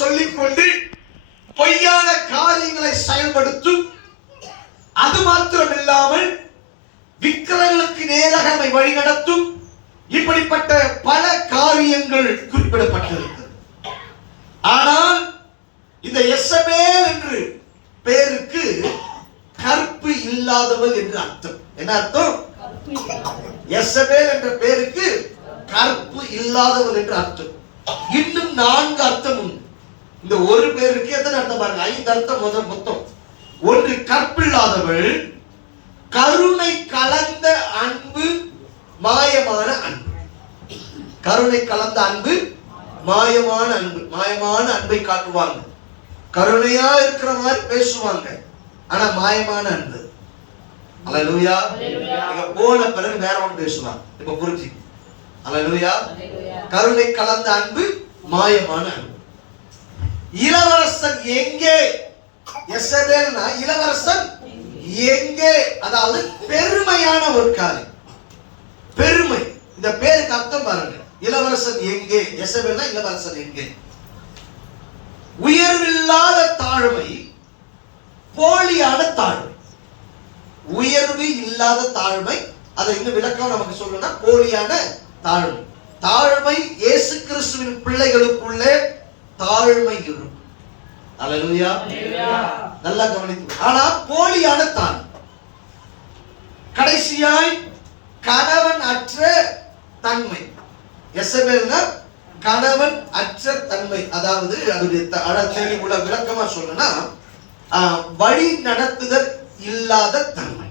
சொல்லிக்கொண்டு பொய்யான காரியங்களை செயல்படுத்தும். அது மாத்திரமில்லாமல் விக்கிரங்களுக்கு நேராக நம்மை வழிநடத்தும். இப்படிப்பட்ட பல காரியங்கள் குறிப்பிடப்பட்டிருக்கிறது. ஆனால் இந்த எசபேல் என்று பேருக்கு கற்பு இல்லாதவள் என்று அர்த்தம். என்ன அர்த்தம்? எசபேல் என்ற பேருக்கு கற்பு இல்லாதவள் என்று அர்த்தம். இன்னும் 4 அர்த்தம் உண்டு. இந்த ஒரு பேருக்கு எத்தனை அர்த்தம் பாருங்க? 5 அர்த்தம் மொத்தம். ஒன்று, கற்பில்லாதவள், கருணை கலந்த அன்பு, மாயமான அன்பு. கருணை கலந்த அன்பு, மாயமான அன்பு. மாயமான அன்பை காட்டுவாங்க. கருணையா இருக்கிற மாதிரி பேசுவாங்க, ஆனா மாயமான அன்பு. அல்லேலூயா. நீங்க போன பிறகு வேற ஒன்று பேசுவாங்க. இப்ப புரிஞ்சு. அல்லேலூயா. கருணை கலந்த அன்பு, மாயமான அன்பு. இளவரசன் எங்கே? எசபேல்னா இளவரசன் எங்கே? அதாவது பெருமையான ஒரு காரியம். பெருமை. இந்த பேருக்கு அர்த்தம் பாருங்க. இளவரசன் எங்கே? எசபேல்னா இளவரசன் எங்கே? உயர்வில்லாத தாழ்மை, போலியான தாழ்மை. உயர்வு இல்லாத தாழ்மை. அதை இன்னும் விளக்கம் நமக்கு சொல்லணும்னா போலியான தாழ்மை. தாழ்மை இயேசு கிறிஸ்துவின் பிள்ளைகளுக்குள்ளே தாழ்மை இருக்கும். அல்லேலூயா. நல்லா கவனித்து. ஆனா போலியான தாழ்மை. கடைசியாய் கணவன் அற்ற தன்மை. எசபேல்னா கணவன் அற்ற தன்மை. அதாவது அதனுடைய விளக்கமா சொல்லணும்னா வழி நடத்துதல் இல்லாத தன்மை.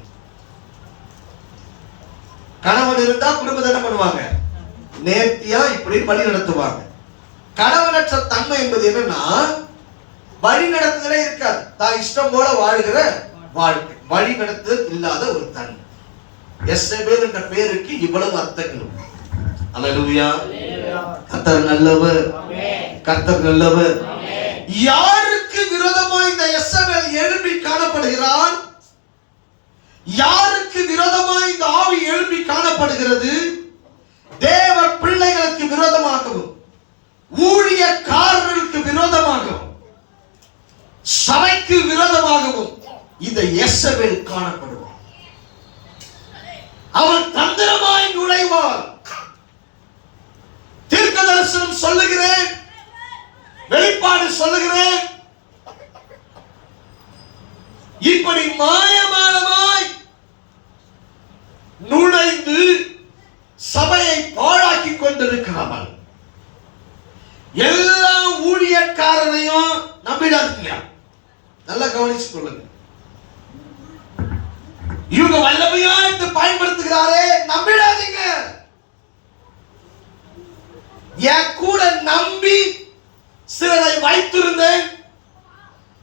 கணவன் இருந்தா குடும்பத்தை என்ன பண்ணுவாங்க? நேர்த்தியா இப்படி வழி நடத்துவாங்க. கணவனற்ற தன்மை என்பது என்னன்னா வழி நடத்துதலே இருக்காது. தான் இஷ்டம் போல வாழுகிற வாழ்க்கை. வழி நடத்துதல் இல்லாத ஒரு தன்மை. எசபேல் என்ற பெயருக்கு இவ்வளவு அர்த்தங்கள். அல்லேலூயா. கர்த்தர் நல்லவர். கர்த்தர் நல்லவர். யாருக்கு விரோதமாய் இந்த எசபேல் எழும்பி காணப்படுகிறார்? யாருக்கு விரோதமாய் இந்த ஆவி எழும்பி காணப்படுகிறது? தேவ பிள்ளைகளுக்கு விரோதமாகவும், ஊழியக்காரர்களுக்கு விரோதமாகவும், சபைக்கு விரோதமாகவும் இந்த எசபேல் காணப்படுவார். அவள் தந்திரமாய் நுழைவாள். தீர்க்க தரிசனம் சொல்லுகிறேன், வெளிப்பாடு சொல்லுகிறேன். இப்படி மாயமானமாய் நுழைந்து சபையை பாழாக்கி கொண்டிருக்கிறவள். எல்லா ஊழியக்காரனையும் நம்பிடாதீங்க. நல்லா கவனிச்சு கொள்ளுங்க. இவங்க வல்லமையா என்று பயன்படுத்துகிறாரே, நம்பிடாதீங்க. என் கூட நம்பி சிலரை வைத்திருந்தேன்.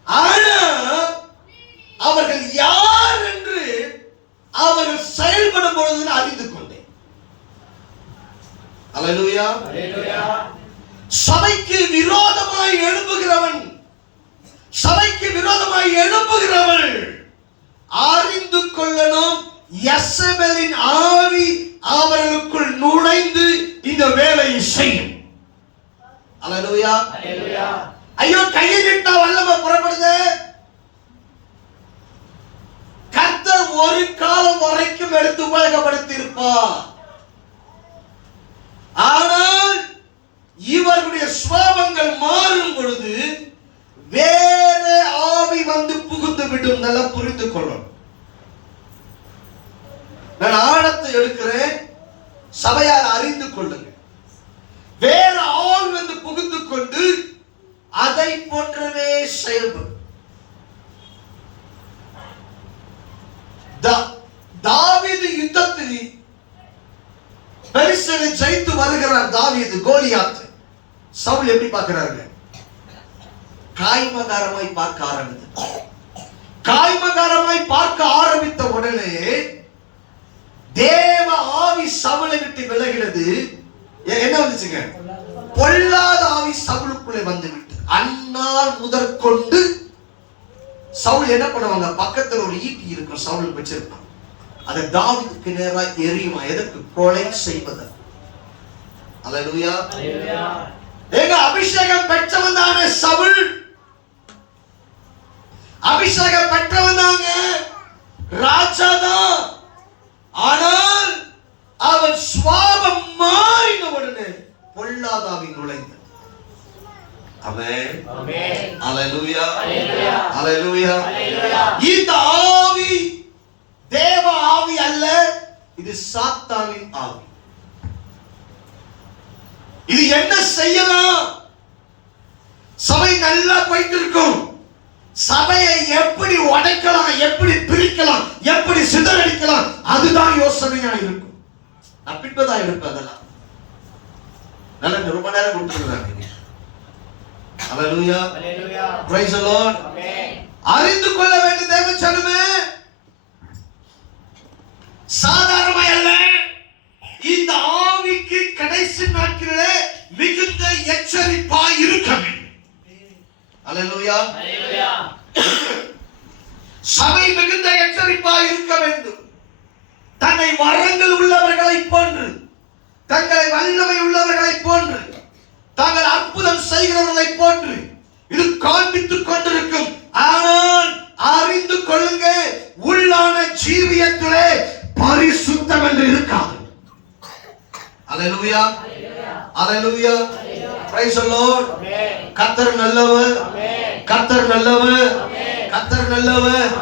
ஆனா அவர்கள் யார் என்று அவர்கள் செயல்படும் பொழுது அறிந்து கொண்டேன். அல்லேலூயா. சபைக்கு விரோதமாய் எழும்புகிறவன், சபைக்கு விரோதமாய் எழும்புகிறவள் அறிந்து கொள்ளணும். எசபேலின் ஆவி அவர்களுக்குள் நுழைந்து இந்த வேலையை செய்யும். அல்லேலூயா. ஐயோ, கையை நீட்டா வல்லமை புறப்படுது. கர்த்தர் ஒரு காலம் வரைக்கும் எடுத்து உபயோகப்படுத்தி இருப்பார். ஆனால் இவர்களுடைய சுவாபங்கள் மாறும் பொழுது வேற ஆவி வந்து புகுந்து விடும். நல்லா புரிந்து கொள்ளும். நான் ஆழத்தை எடுக்கிறேன், சபையார் அறிந்து கொள்ளுங்க. வேற ஆள் வந்து புகுந்து கொண்டு அதை போன்றவே செயல்படும். தாவீது யுத்தத்தில் பெலிஸ்தரை ஜெயித்து வருகிறார். தாவீது கோலியாத். சவுல் எப்படி பார்க்கிறாங்க? காய்மகாரமாய் பார்க்க ஆரம்பித்தார். காய்மகாரமாய் பார்க்க ஆரம்பித்த உடனே தேவ ஆவி சவுலை விட்டு விலகிறது. என்ன வந்துச்சுங்க? பொல்லாத ஆவி சவுலுக்குள்ளே வந்து விட்டு அந்நாள் முதற்கொண்டு சவுல் என்ன பண்ணுவாங்க? பக்கத்துல ஒரு ஈட்டி இருக்கும், சவுல் வச்சிருப்பான். அதை தாவீதுக்கு நேராக எரியுமா? எதற்கு? கொலை செய்வதற்கு. அல்லேலூயா. எங்க அபிஷேகம் பெற்றவன் தானே சவுல் அபிஷேகம் பெற்றவன் தாங்க, ராஜா தான். ஆனால் அவன் சுவாபம் மாறின உடனே பொல்லாதாவி நுழைந்த. ஆமென். அல்லேலூயா. அல்லேலூயா. இந்த ஆவி தேவ ஆவி அல்ல, இது சாத்தானின் ஆவி. இது என்ன செய்யலாம்? சபை நல்லா போயிட்டு இருக்கும், சபையை எப்படி உடைக்கலாம், எப்படி பிரிக்கலாம், எப்படி சிதறடிக்கலாம், அதுதான் யோசனையா இருக்கும். நான் பின்பதா இருப்பேன். அதெல்லாம் நல்ல ரொம்ப நேரம் கொடுத்துருக்காங்க. அல்லேலூயா. Praise the Lord. அறிந்து கொள்ள வேண்டிய தேவ ஜனமே, சாதாரண அல்ல, இந்த ஆவிக்கு கடைசி நாட்களிலே மிகுந்த எச்சரிப்பாய் இருக்க வேண்டும். அல்லேலூயா. சபை மிகுந்த எச்சரிப்பாய் இருக்க வேண்டும். தன்னை வரங்கள் உள்ளவர்களை போன்று, தங்களை வல்லமை உள்ளவர்களை போன்று, தாங்கள் அற்புதம் செய்கிறவர்களை போன்று இது காண்பித்துக் கொண்டிருக்கும். ஆனால் அறிந்து கொள்ளுங்க, உள்ளான ஜீவியத்திலே பரிசுத்தம் என்று இருக்காது. அல்லேலூயா. அல்லேலூயா. Praise the Lord. கர்த்தர் நல்லவர், கர்த்தர் நல்லவர், கர்த்தர் நல்லவர்,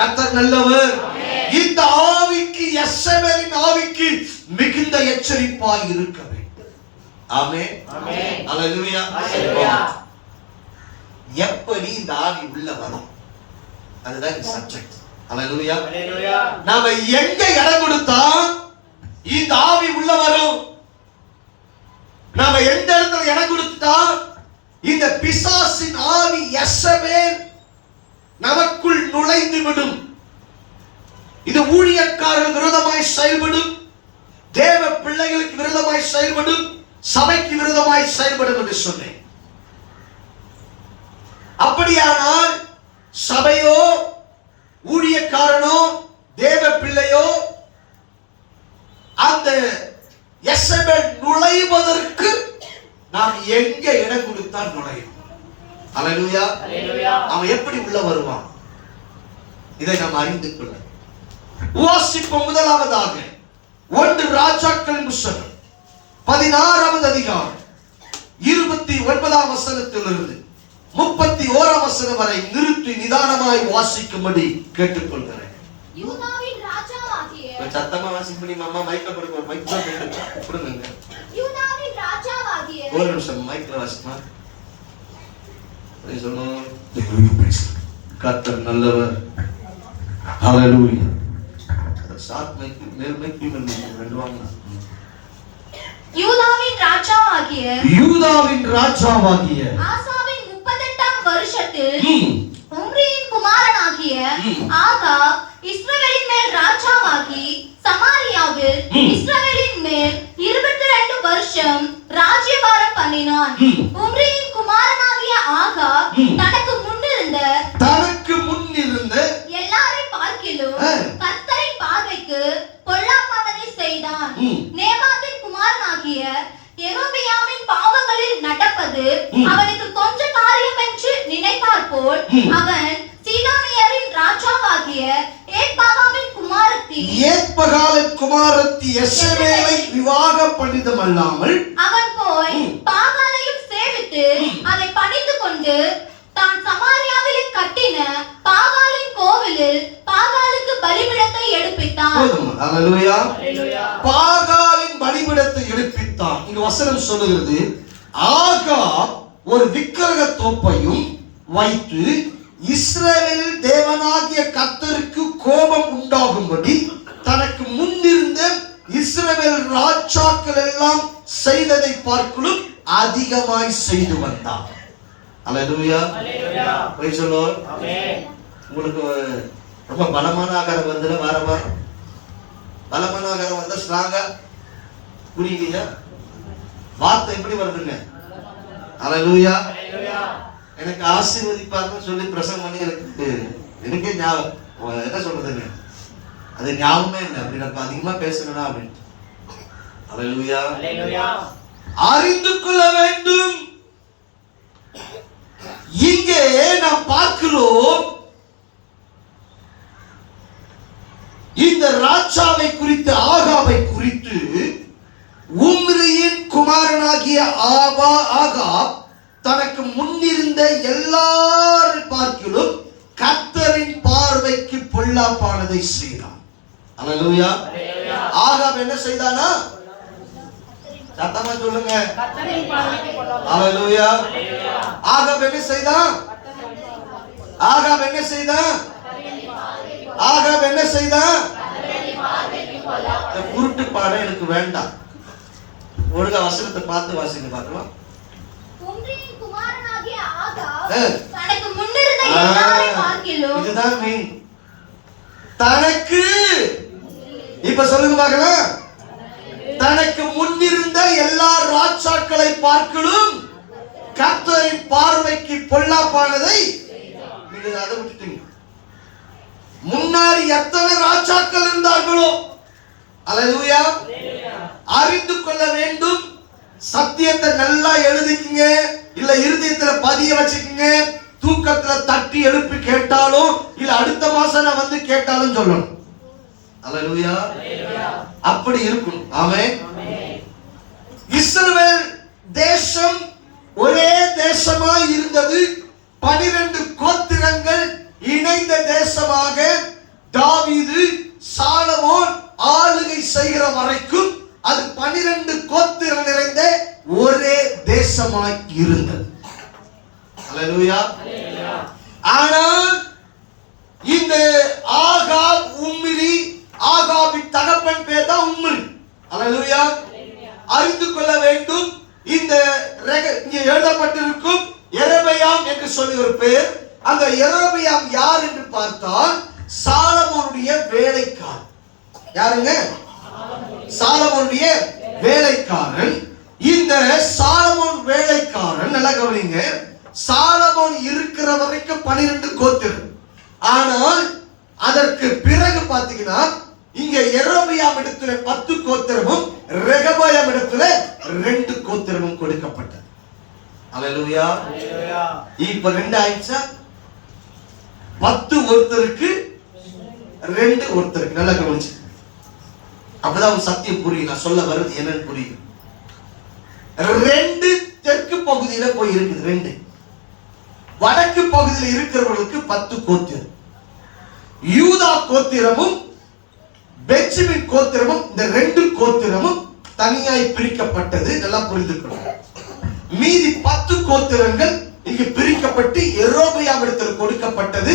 கர்த்தர் நல்லவர். இந்த ஆவிக்கு, யெசபேலின் ஆவிக்கு மிகுந்த எச்சரிப்பாய் இருக்க வேண்டும். ஆமென். அல்லேலூயா. எப்படி இந்த ஆவி உள்ள வரும், அதுதான் சப்ஜெக்ட். அல்லேலூயா. நாம எங்க இடம் கொடுத்தா இந்த ஆவி உள்ள வரும்? நாம எந்த இடத்துல இடம் கொடுத்தா இந்த பிசாசின் ஆவி யெசபேல் நமக்குள் நுழைந்து விடும். இது ஊழியக்காரர்களுக்கு விரோதமாய் செயல்படும், தேவ பிள்ளைகளுக்கு விரோதமாய் செயல்படும், சபைக்கு விரோதமாய் செயல்படும் என்று சொன்னேன். அப்படியானால் சபையோ, ஊழியக்காரனோ, தேவ பிள்ளையோ அந்த யெசபேல் நுழைவதற்கு நாம் எங்க இடம் கொடுத்தால் நுழையும்? அல்லேலூயா. அவன் எப்படி உள்ள வருவான்? இதை நாம் அறிந்து கொள்ள வாசிப்போம். முதலாவதாக 1 ராஜாக்களின் புத்தகம் 16வது அதிகாரம் 29ஆம் வசனத்திலிருந்து 31ஆம் வசனம் வரை நிறுத்தி நிதானமாய் வாசிக்கும்படி கேட்டுக்கொள்கிறேன். யூதாவின் ராஜாவாகிய, சத்தமா வாசிப்படி மாமா, மைக்ல கொடுங்க, மைக்ல கொடுங்க. யூதாவின் ராஜாவாகிய, ஒரு நிமிஷம் மைக்ல வாசிமா. Price the Lord. கர்த்தர் நல்லவர். ஹalleluya. சாத் மைக் மேல் மைக் கீழ் ரெண்டு வாங்க. யூதாவின் ராஜாவாகிய, யூதாவின் ராஜாவாகிய ஆசாவின் 38ஆம் வருஷத்தில் உம்ரியின் குமாரனாகிய ஆகாப் இஸ்ரவேலின் மேல் ராஜாவாகி சமாரியாவில் இஸ்ரவேலின் மேல் 22 வருஷம் ராஜ்யபாரம் பண்ணினான். உம்ரியின் குமாரனாகிய ஆகாப் தனக்கு முன்னிருந்த எல்லாரை பார்க்கிலும் கர்த்தரின் பார்வைக்கு பொல்லாப்பானதை செய்தான். நேபாத்தின் குமாரனாகிய யெரொபெயாமின் பாவங்களில் நடப்பது அவனுக்கு கொஞ்ச காரியம் என்று நினைத்தார் போல் அவன் சீதோனியரின் ராஜாவாகிய ஏத்பாகாலின் குமாரத்தி யெசபேலை விவாகம் பண்ணிதமல்லாமல் அவன் போய் பாகாலையும் சேவித்து அதை பணிந்து கொண்டு தான் சமாரியாவிலே கட்டின பாகாலின் கோவிலில் பாகாலுக்கு பலிபீடத்தை எடுப்பித்தான். ஹalleluya. பாகாலின் பலிபீடத்தை எடுப்பித்தான். இங்க வசனம் சொல்லுகிறது, ஆகாப் ஒரு விக்கிரக தோப்பையும் வைத்து இஸ்ரவேலில் தேவனாகிய கர்த்தருக்கு கோபம் உண்டாகும்படி தனக்கு முன்னிருந்த இஸ்ரவேல் ராஜாக்கள் எல்லாம் செய்ததை பார்க்கலும் அதிகமாய் செய்து வந்தான். அல்லேலூயா. Praise the Lord. ஆமென். உங்களுக்கு ரொம்ப பலமான ஆகாரம் வருதுல, வாரமா பலமான ஆகாரம் வந்தா ஸ்ட்ராங்கா புரியுதா? வார்த்தை எப்படி வருதுங்க? அல்லேலூயா. எனக்கு ஆசீர்வதிப்பார்னு சொல்லி பிரசங்கம் பண்ணி எனக்கே ஞாபகம், என்ன சொல்றதுங்க, அது ஞாபகமே இல்லை. அப்படி நம்ம அதிகமா பேசணும்னா அப்படின்னு. அல்லேலூயா. அறிந்து கொள்ள வேண்டும். குமாரனாகிய ஆகாப் தனக்கு முன்னிருந்த எல்லாரை பார்க்கிலும் கர்த்தரின் பார்வைக்கு பொல்லாப்பானதை செய்தான். அல்லேலூயா. ஆகாப் என்ன செய்தானா? சத்தமா சொல்லுங்க. அல்லேலூயா. ஆகாப் என்ன செய்தான்? ஆகாப் என்ன செய்தான்? ஆகாப் என்ன செய்தான்? இந்த குருட்டு பாடம் எனக்கு வேண்டாம். ஒழுங்கா வசனத்தை பார்த்து வாசிங்க பார்க்கலாம். இதுதான் மீன். தனக்கு இப்ப சொல்லுங்க பார்க்கலாம். தனக்கு முன்னிருந்த எல்லா ராஜாக்களை பார்க்கலும் கர்த்தரின் பார்வைக்கு பொல்லாப்பானதை நீங்க அதை விட்டுட்டீங்க. முன்னாடி எத்தனை ராஜாக்கள் இருந்தார்களோ, அல்லேலூயா, அறிந்து கொள்ள வேண்டும். சத்தியத்தை நல்லா எழுதிக்கங்க, இல்ல இருதயத்துல பதிய வச்சுக்கங்க. தூக்கத்துல தட்டி எழுப்பி கேட்டாலும் இல்ல அடுத்த மாசம் நான் வந்து கேட்டாலும் சொல்லணும். அல்லேலூயா. அப்படி இருக்கும். ஆமென். இஸ்ரவேல் தேசம் ஒரே தேசமாய் இருந்தது. 12 கோத்திரங்கள் இணைந்த தேசமாக தாவீது சாலமோன் ஆளுகை செய்கிற வரைக்கும் அது 12 கோத்திரம் நிறைந்த ஒரே தேசமாய் இருந்தது. அல்லேலூயா. ஆனால் இந்த ஆகாப் உம்மிரி, ஆகாபின் தகப்பன் பேர் தான் உம்மிரி. அல்லேலூயா. அறிந்து கொள்ள வேண்டும். இந்த இங்கே எழுதப்பட்டிருக்கும் யெரொபெயாம் என்று சொல்லி ஒரு பேர். அந்த யெரொபெயாம் யார் என்று பார்த்தால் சாலமோனுடைய வேலைக்காரன். யாருங்க? சாலமோனுடைய வேலைக்காரன். இந்த சாலமோன் வேலைக்காரன், நல்லா கவனிங்க, சாலமோன் இருக்கிற வரைக்கும் 12 கோத்திரம். ஆனால் அதற்கு பிறகு பாத்தீங்கன்னா இங்க யெரொபெயாம் இடத்துல 10 கோத்திரமும் ரெகொபெயாம் இடத்துல 2 கோத்திரமும் கொடுக்கப்பட்டது. அல்லேலூயா. இப்ப 2 ஆயிடுச்சா? 10 ஒருத்தருக்கு, 2 ஒருத்தருக்கு. நல்லா கவனிச்சு, அப்பதான் சத்தியம் புரியும். நான் சொல்ல வருது என்னன்னு புரியும். 2 தெற்கு பகுதியில போய் இருக்குது. 2 வடக்கு பகுதியில் இருக்கிறவர்களுக்கு 10 கோத்திரம். யூதா கோத்திரமும் பென்ஜமின் கோத்திரமும், இந்த 2 கோத்திரமும் தனியாய் பிரிக்கப்பட்டது. நல்லா புரிந்து கொள்ளுங்க. மீதி 10 கோத்திரங்கள் இங்கு பிரிக்கப்பட்டு யெரொபெயாம் இடத்துல கொடுக்கப்பட்டது.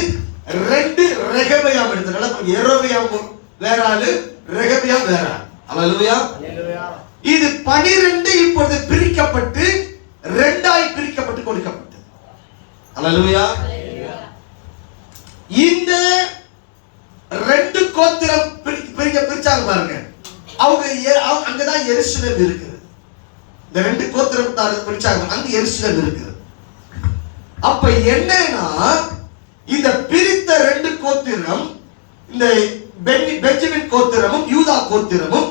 2 ரெகொபெயாம் இடத்துல. நல்லா யெரொபெயாம் வேற ஆளு, ரெகொபெயாம் வேற ஆளு. அல்லேலூயா. இது 12 இப்பொழுது பிரிக்கப்பட்டு 2ஆய் பிரிக்கப்பட்டு கொடுக்கப்பட்டது. அல்லேலூயா. இந்த 2 கோத்திரம் பிரிச்சாங்க பாருங்க. அவங்க அங்கதான் எருசலேம் இருக்குது. இந்த 2 கோத்திரத்தார் பிரிச்சாங்க, அங்க எருசலேம் இருக்குது. அப்ப என்னன்னா இந்த பிரித்த 2 கோத்திரம், இந்த பென்ஜமின் கோத்திரமும் யூதா கோத்திரமும்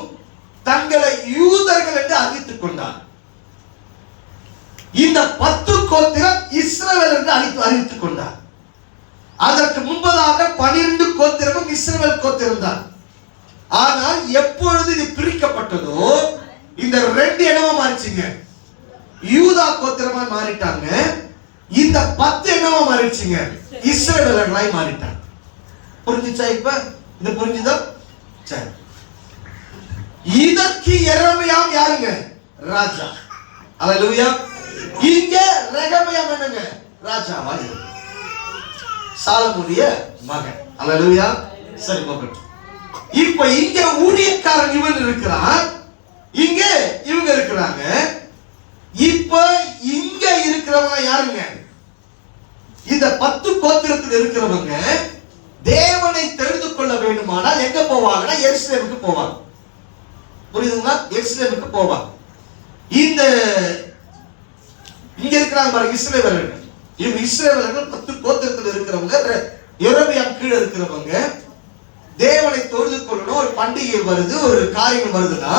தங்களை யூதர்கள் என்று அறிவித்துக் கொண்டார். இந்த 10 கோத்திரம் இஸ்ரவேல் என்று அறிவித்துக் கொண்டார். அதற்கு முன்பதாக 12 கோத்திரமும் இஸ்ரவேல் கோத்திரம் தான். ஆனால் எப்பொழுது இது பிரிக்கப்பட்டதோ இந்த 2 என்னவா மாறிச்சுங்க? யூதா கோத்திரமா மாறிட்டாங்க. இந்த 10 என்னவா மாறிச்சுங்க? இஸ்ரவேலர்களாய் மாறிட்டாங்க. புரிஞ்சுச்சா? இப்ப இது புரிஞ்சுதா? சரி. இதற்கு யெரொபெயாம் யாருங்க? ராஜா. அல்லேலூயா. இங்க ரெகொபெயாம் என்னங்க? ராஜாவா இருக்கு. சாலமோனுடைய மகன். அல்லேலூயா. சரி மகன். இப்ப இங்க ஊழியக்காரன் இவன் இருக்கிறான், இங்க இவங்க இருக்கிறாங்க. இப்ப இங்க இருக்கிறவங்க யாருங்க? இந்த 10 கோத்திரத்தில் இருக்கிறவங்க தேவனை தெரிந்து கொள்ள வேண்டுமானால் எங்க போவாங்கன்னா எருசலேமுக்கு போவாங்க. புரியுதுங்களா? எருசலேமுக்கு போவாங்க. இந்த இங்க இருக்கிறாங்க பாருங்க இஸ்ரவேலர்கள். இவங்க இஸ்ரவேலர்கள் 10 கோத்திரத்தில் இருக்கிறவங்க. யெரொபெயாம் கீழே இருக்கிறவங்க தேவனை தொழுது கொள்ளணும். ஒரு பண்டிகை வருது, ஒரு காரியம் வருதுன்னா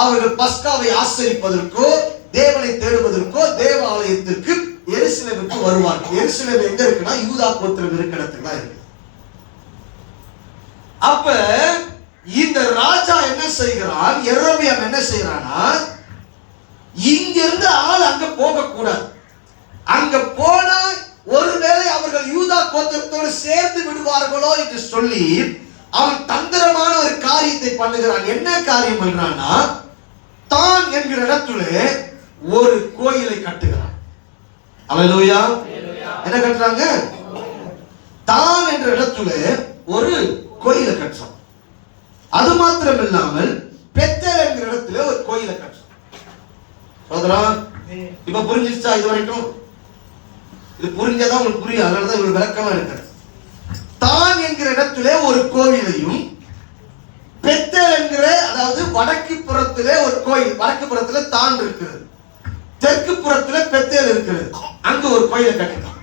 அவர்கள் பஸ்காவை ஆசரிப்பதற்கோ தேவனை தேடுவதற்கோ தேவாலயத்திற்கு எருசலேமுக்கு வருவார்கள். எருசலேம் எங்க இருக்குன்னா யூதா கோத்திரம் இருக்கிற இடத்துல தான் இருக்கு. அப்ப இந்த ராஜா என்ன செய்கிறான்? யெரொபெயாம் என்ன செய்யறானா, இங்கிருந்து ஆள் அங்க போக கூடாது. அங்க போனா ஒருவேளை அவர்கள் யூதா கோத்திரத்தோடு சேர்ந்து விடுவார்களோ என்று சொல்லி அவன் தந்திரமான ஒரு காரியத்தை பண்ணுகிறான். என்ன காரியம் பண்றான்னா, தான் என்கிற இடத்துல ஒரு கோயிலை கட்டுகிறான். அல்லேலூயா. என்ன கட்டுறாங்க? தான் என்ற இடத்துல ஒரு கோயிலை கட்டுறான். அது மாத்திரம் இல்லாமல் பெத்தேல் என்கிற இடத்துல ஒரு கோயிலை கட்டுறான். சோதரா, இப்ப புரிஞ்சிருச்சா? இது வரைக்கும் இது புரிஞ்சதான் உங்களுக்கு புரியும். அதனாலதான் இவ்வளவு விளக்கமா இருக்கிறது. தான் என்கிற இடத்துல ஒரு கோயிலையும், பெத்தேல் என்கிற அதாவது வடக்கு புறத்திலே ஒரு கோயில், வடக்கு புறத்துல தான் இருக்கிறது, தெற்கு புறத்துல பெத்தேல் இருக்கிறது. அங்க ஒரு கோயிலை கட்டிட்டான்.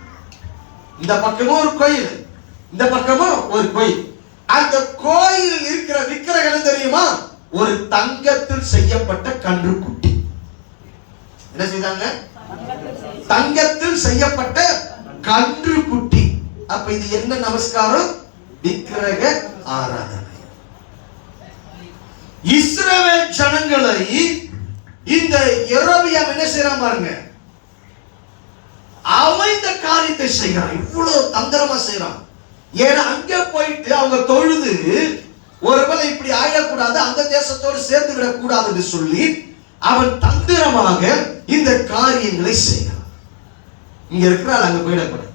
இந்த பக்கமும் ஒரு கோயில், இந்த பக்கமும் ஒரு கோயில். அந்த கோயில் இருக்கிற விக்கிரகம் தெரியுமா? ஒரு தங்கத்தில் செய்யப்பட்ட கன்றுக்குட்டி. என்ன செய்தாங்க? தங்கத்தில் செய்யப்பட்ட கன்றுக்குட்டி. அப்ப இது என்ன நமஸ்காரம்? விக்கிரக ஆராதனை. இஸ்ரவேல் ஜனங்களை இந்த யெரொபெயாம் என்ன செய்யறான் பாருங்க. அவன் இந்த காரியத்தை செய்யறான். இவ்வளவு தந்திரமா செய்யறான். ஏன்னா அங்க போயிட்டு அவங்க தொழுது ஒருவேளை இப்படி ஆயிடக்கூடாது, அந்த தேசத்தோடு சேர்ந்து விடக்கூடாது சொல்லி அவன் தந்திரமாக இந்த காரியங்களை செய்யறான். இங்க இருக்கிறாள் அங்க போயிடக்கூடாது.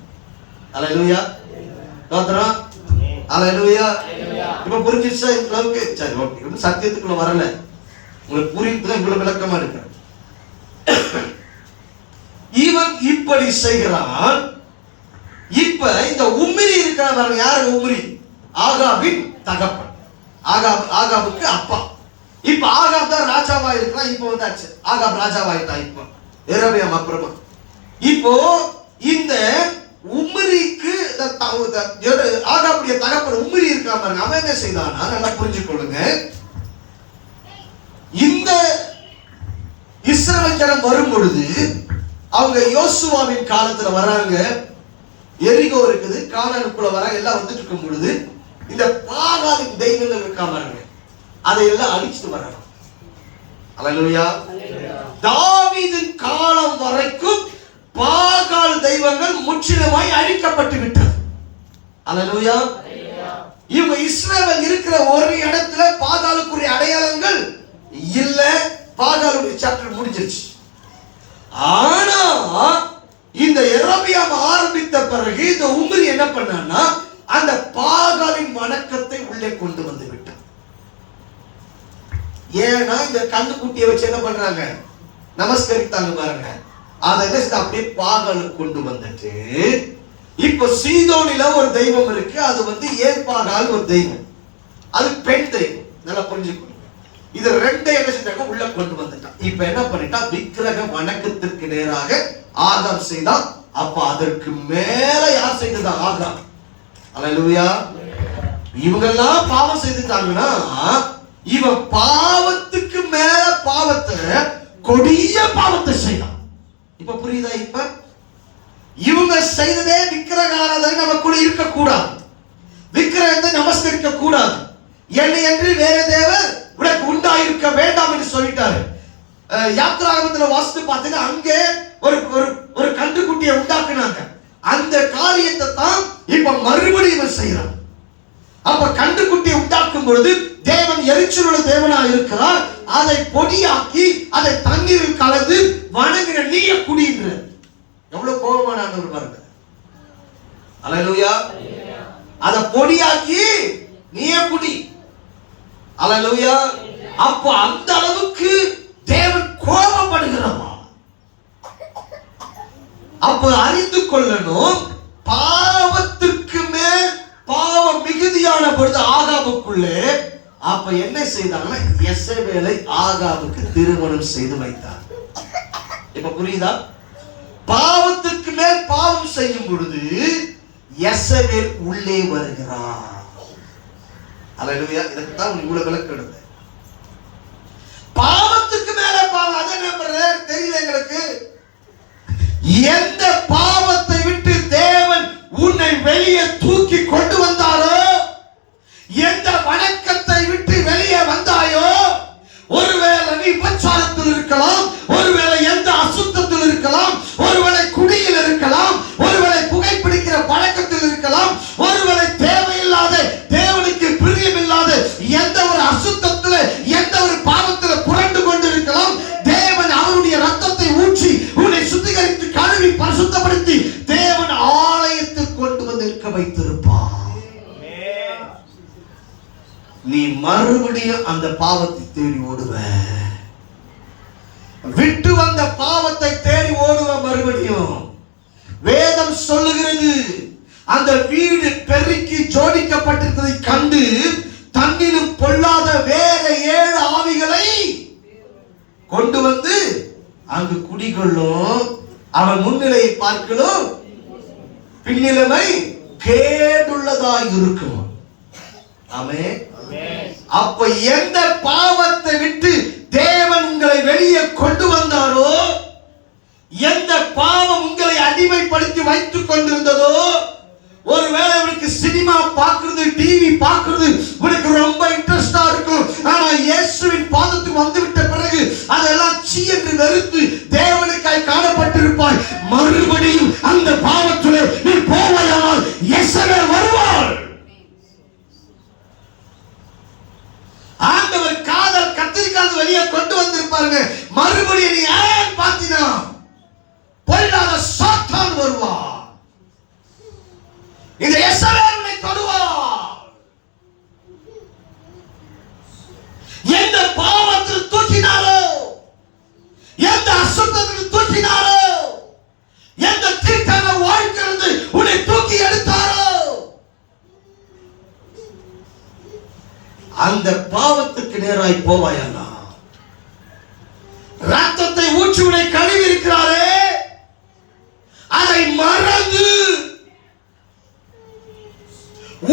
அல்லேலூயா. தோத்திரம். அல்லேலூயா. இப்ப புரிஞ்சிருச்சா இந்த அளவுக்கு? சரி, ஓகே. இன்னும் சத்தியத்துக்குள்ள வரல, உங்களுக்கு புரியுதுதான் இவ்வளவு விளக்கமா இருக்கு. இவன் இப்படி செய்கிறான். இப்ப இந்த உம்ரி இருக்கிறார். யாரு உம்ரி? ஆகாபின் தகப்பன். ஆகாபுக்கு அப்பா. இப்ப ஆகாப் தான் ராஜாவா இருக்கிறான். இப்ப வந்தாச்சு ஆகாப் ராஜாவாயிட்டான். இப்ப யெரொபெயாம் அப்புறமா இப்போ இந்த உம்ரிக்கு ஆகாபுடைய தகப்பன் உம்ரி இருக்கிறான் பாருங்க. அவன் என்ன செய்தானா, நல்லா புரிஞ்சுக்கொள்ளுங்க. இந்த இஸ்ரவேல் ஜனம் வரும் பொழுது அவங்க யோசுவாவின் காலத்துல வராங்க. எரிகோ இருக்குது, கானானுக்குள்ள வராங்க. எல்லாம் வந்துட்டு இருக்கும் பொழுது இந்த பாகாலின் தெய்வங்கள் இருக்காம அதையெல்லாம் அழிச்சிட்டு வராங்க. அல்லேலூயா. தாவீதின் காலம் வரைக்கும் பாகால் தெய்வங்கள் முற்றிலுமாய் அழிக்கப்பட்டு விட்டது. அல்லேலூயா. இவங்க இஸ்ரவேல் இருக்கிற ஒரு இடத்துல பாகாலுக்குரிய அடையாளங்கள் இல்ல. பாகாலுடைய சாப்டர் முடிஞ்சிருச்சு. ஆனா இந்த யெரொபெயாம் ஆரம்பித்த பிறகு இந்த உம்ரி என்ன பண்ணான்னா, அந்த பாகாலின் வணக்கத்தை உள்ளே கொண்டு வந்து விட்டான். ஏன்னா இந்த கண்ணுக்குட்டியை வச்சு என்ன பண்றாங்க, நமஸ்கரித்தாங்க பாருங்க. அதை அப்படியே பாகாலுக்கு கொண்டு வந்துட்டு இப்ப சீதோனில ஒரு தெய்வம் இருக்கு. அது ஏற்பாகால் ஒரு தெய்வம், அது பெண் தெய்வம். நல்லா புரிஞ்சுக்கணும். இது ரெண்டே என்ன செஞ்சாங்க, உள்ள கொண்டு வந்துட்டான். இப்ப என்ன பண்ணிட்டா, விக்கிரக வணக்கத்திற்கு நேராக ஆகாப் செய்தான். அப்ப அதற்கு மேல யார் செய்ததா? ஆகாப். அல்லேலூயா. இவங்கெல்லாம் பாவம் செய்துட்டாங்கன்னா இவன் பாவத்துக்கு மேல பாவத்தை, கொடிய பாவத்தை செய்தான். இப்ப புரியுதா? இப்ப இவங்க செய்ததே விக்கிரக ஆராதனை நமக்குள்ள இருக்க கூடாது, விக்கிரகத்தை நமஸ்கரிக்க கூடாது. என்னை என்று வேற தேவர் உனக்கு உண்டாயிருக்க வேண்டாம் என்று சொல்லிட்டாரு. யாத்திராகமத்துல வாசித்து பார்த்தீங்கன்னா அங்கே ஒரு ஒரு கன்றுக்குட்டியை உண்டாக்குனாங்க. அந்த காரியத்தை தான் இப்ப மறுபடியும் செய்யறான். அப்ப கன்றுக்குட்டியை உண்டாக்கும் பொழுது தேவன் எரிச்சலுள்ள தேவனா இருக்கிறார். அதை பொடியாக்கி அதை தண்ணீரில் கலந்து வணங்குற நீய குடின்ற எவ்வளவு கோபமான ஆண்டவர் பாருங்க. அல்லேலூயா. அதை பொடியாக்கி நீய குடி. அல்லேலூயா. அப்ப அந்த அளவுக்கு தேவன் கோபப்படுகிறவா. அப்ப அறிந்து கொள்ளணும், பாவத்திற்கு மேல் பாவம் மிகுதியான பொழுது ஆகாபுக்குள்ளே அப்ப என்ன செய்தாங்கன்னா, யெசபேலை ஆகாபுக்கு திருமணம் செய்து வைத்தார். இப்ப புரியுதா? பாவத்திற்கு மேல் பாவம் செய்யும் பொழுது யெசபேல் உள்ளே வருகிறார். அல்லேலூயா. இதற்கு தான் இவ்வளவு விளக்கம் எடுத்தேன். பாவத்துக்கு மேல பாவம். அது என்ன பிரதர் தெரியல எங்களுக்கு. எந்த பாவத்தை விட்டு தேவன் உன்னை வெளியே தூக்கி கொண்டு வந்தாரோ, எந்த வணக்கத்தை விட்டு வெளியே வந்தாயோ, ஒருவேளை நீ விபச்சாரத்தில் இருக்கலாம், ஒருவேளை நீ மறுபடியும் அந்த பாவத்தை தேடி ஓடுவ. விட்டு வந்த பாவத்தை தேடி ஓடுவ மறுபடியும். வேதம் சொல்லுகிறது, அந்த வீடு பெருக்கி ஜோடிக்கப்பட்டிருப்பதை கண்டு தன்னிலும் பொல்லாத வேற 7 ஆவிகளை கொண்டு வந்து அங்கு குடிகொள்ளும். அவன் முன்னிலையை பார்க்கலும் பின்னிலைமை கேடுள்ளதாய் இருக்கும். ஆமென். அப்ப எந்த பாவத்தை விட்டு தேவன் உங்களை வெளியே கொண்டு வந்தாரோ, எந்த பாவம் உங்களை அடிமைப்படுத்தி வைத்துக் கொண்டிருந்ததோ, ஒருவேளை உனக்கு சினிமா பார்க்கிறது, டிவி பார்க்கிறது உனக்கு ரொம்ப இன்ட்ரெஸ்டா இருக்கும். ஆனா இயேசுவின் பாதத்துக்கு வந்துவிட்ட பிறகு அதெல்லாம் சீ என்று வெறுத்து தேவனுக்காய் காணப்பட்டிருப்பாய். மறுபடியும் அந்த பாவத்திலே நீ போவாயானால் இயேசுவே வருவார். ஆண்டவர் காதல் கத்திரிக்காய் வெளியே கொண்டு வந்திருப்பாருங்க. மறுபடியும் நீ ஏன் பார்த்தீனா பொல்லாத சாத்தான் வருவார். இந்த இயேசுவே உன்னை தொடுவார். எந்த பாவத்தில் தூக்கினாரோ, எந்த அசுத்தத்தில் தூக்கினாரோ, எந்த தீட்டான வாழ்க்கையிலிருந்து உன்னை தூக்கி எடுத்தாரோ, அந்த பாவத்துக்கு நேராய் போவாயனா. ரத்தத்தை ஊற்றி உன்னை கழுவி இருக்கிறாரே, அதை மறந்து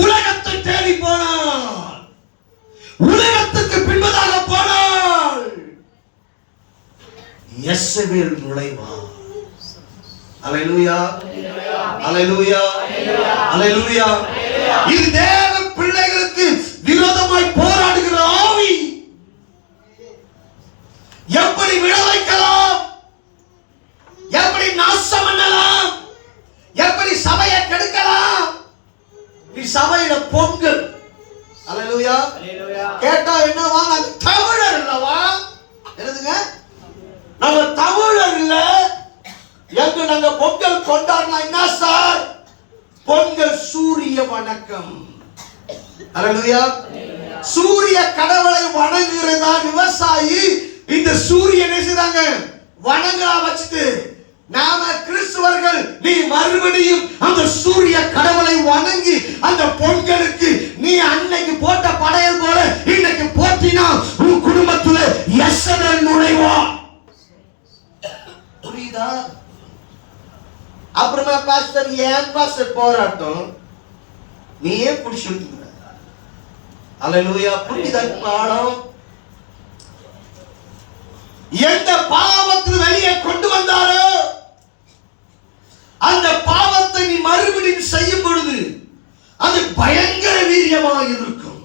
உலகத்தை தேடி போனாள், உலகத்துக்கு பின்பதாக போனாள். இயேசுவில் நுழைவார். அல்லேலூயா, அல்லேலூயா, அல்லேலூயா. இது தேவ பிள்ளைகளுக்கு விரோதமாய் போராடுகிற ஆவி. எப்படி விழ வைக்கலாம், எப்படி நாசம் பண்ணலாம், எப்படி சபையை கெடுக்கலாம். நீ சபையில பொங்கல், அல்லேலூயா, கேட்டா என்னவா, அது தமிழர் இல்லவா? என்னதுங்க, நம்ம தமிழர் இல்ல, எங்க நாங்க பொங்கல் கொண்டாடலாம். என்ன சார் பொங்கல்? சூரிய வணக்கம். அல்லேலூயா. சூரிய கடவுளை வணங்குறதா விவசாயி இந்த சூரியனை செய்றாங்க வணங்கா வச்சுட்டு, நாம கிறிஸ்துவர்கள் நீ மறுபடியும் அந்த சூரிய கடவுளை வணங்கி அந்த பொங்கலுக்கு நீ அன்னைக்கு போட்ட படையல் போல இன்னைக்கு போட்டினா உன் குடும்பத்துல இயேசுவே நுழைவார். புரியுதா? அப்புறமா பாஸ்டர் ஏன் பாஸ்டர் போராட்டம், நீ ஏன் புடிச்சுட்டு? அல்லேலூயா. புரியுதா பாடம்? எந்த பாவத்தில் வெளியே கொண்டு வந்தாரோ அந்த பாவத்தை நீ மறுபடியும் செய்யும் பொழுது அது பயங்கர வீரியமாக இருக்கும்.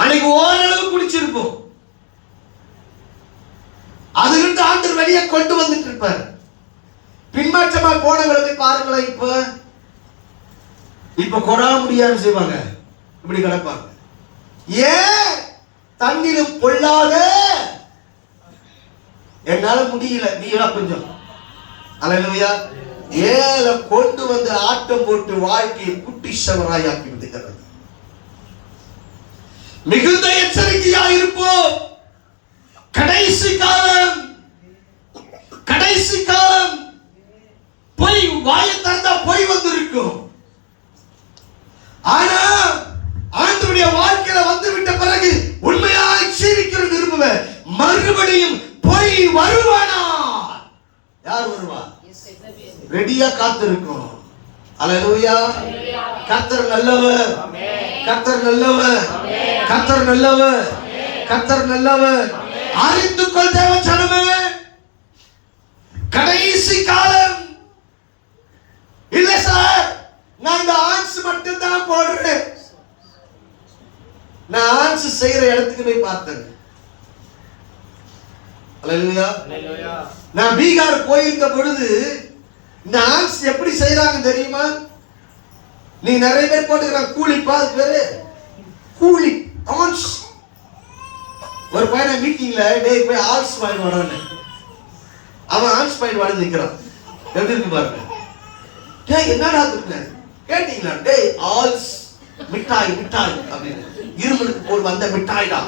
அன்னைக்கு ஓரளவு குடிச்சிருப்போம், அதிலிருந்து ஆண்டவர் வெளியே கொண்டு வந்துட்டு இருப்பார். பின்மாற்றமா போனவர்களை பாருங்களேன். இப்ப கொடா முடியாது செய்வாங்க, இப்படி கிடப்பாங்க. ஏன்? தண்ணிலும் பொல்லாத என்னால முடியல, நீங்களா கொஞ்சம். அல்லேலூயா. ஏல கொண்டு வந்து ஆட்டம் போட்டு வாழ்க்கையை குட்டிச்சவராய் ஆக்கி விடுகிறது. மிகுந்த எச்சரிக்கையாக இருப்போம். கடைசி காலம், கடைசி காலம். பொய் வாயை திறந்தா பொய் வந்திருக்கும். ஆனா ஆண்டவருடைய வாழ்க்கையில வந்து விட்ட பிறகு உண்மையாய் ஜீவிக்கிறது விரும்புவேன். மறுபடியும் பொய் வருவானா? யார் வருவா? ரெடியா காத்திருக்கும். அல்லேலூயா. கர்த்தர் நல்லவர், கர்த்தர் நல்லவர், கர்த்தர் நல்லவர், கர்த்தர் நல்லவர். அறிந்து கொள் தேவ ஜனமே, கடைசி காலம். இல்ல சார், நான் இந்த ஆன்ஸ் மட்டும் தான் போடுறேன். நான் ஆன்ஸ் செய்யற இடத்துக்கு போய் பார்த்தேன். அல்லேலூயா. நான் பீகார் போயிருந்த பொழுது இந்த ஆன்ஸ் எப்படி செய்யறாங்க தெரியுமா? நீ நிறைய பேர் போட்டுக்கிறாங்க கூலிப்பா, அது பேரு கூலி ஆன்ஸ். ஒரு பையனை மீட்டிங்ல டேய் போய் ஆல்ஸ் பாயிண்ட் வரான்னு, அவன் ஆன்ஸ் பாயிண்ட் வர நிக்கிறான். எப்படி இருக்கு பாருங்க. டேய் என்னடா துக்குன கேட்டீங்களா? டேய் ஆல்ஸ் மிட்டாய் மிட்டாய் அப்படின்னு இருமலுக்கு போர் வந்த மிட்டாய்டா.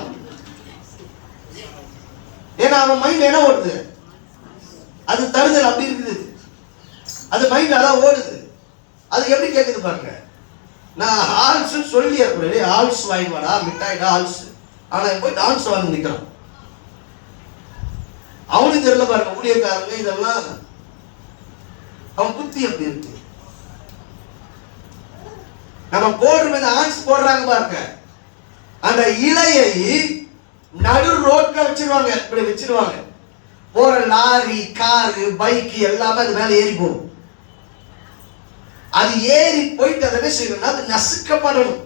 ஏன்னா அவன் மைண்ட் என்ன ஓடுது, அது தருதல் அப்படி இருக்குது, அது மைண்ட் அதான் ஓடுது. அது எப்படி கேட்குது பாருங்க. நான் ஆல்ஸ் சொல்லி இருக்கிறேன், ஆல்ஸ் வாங்கிவாடா மிட்டாய்டா ஆல்ஸ். ஆனா போய் டான்ஸ் வாங்கி நிற்கிறான். அவனுக்கு தெரியல பாருங்க, ஊழியக்காரங்க இதெல்லாம் அவன் புத்தி அப்படி இருக்கு. நம்ம போடுற ஆன்ஸ் போடுறாங்க பாருங்க, அந்த இலையை நடு ரோட்ல வச்சிருவாங்க, இப்படி வச்சிருவாங்க. போற லாரி காரு பைக் எல்லாமே அது மேல ஏறி போகும். அது ஏறி போயிட்டு அதை என்ன செய்யணும்னா அது நசுக்கப்படணும்.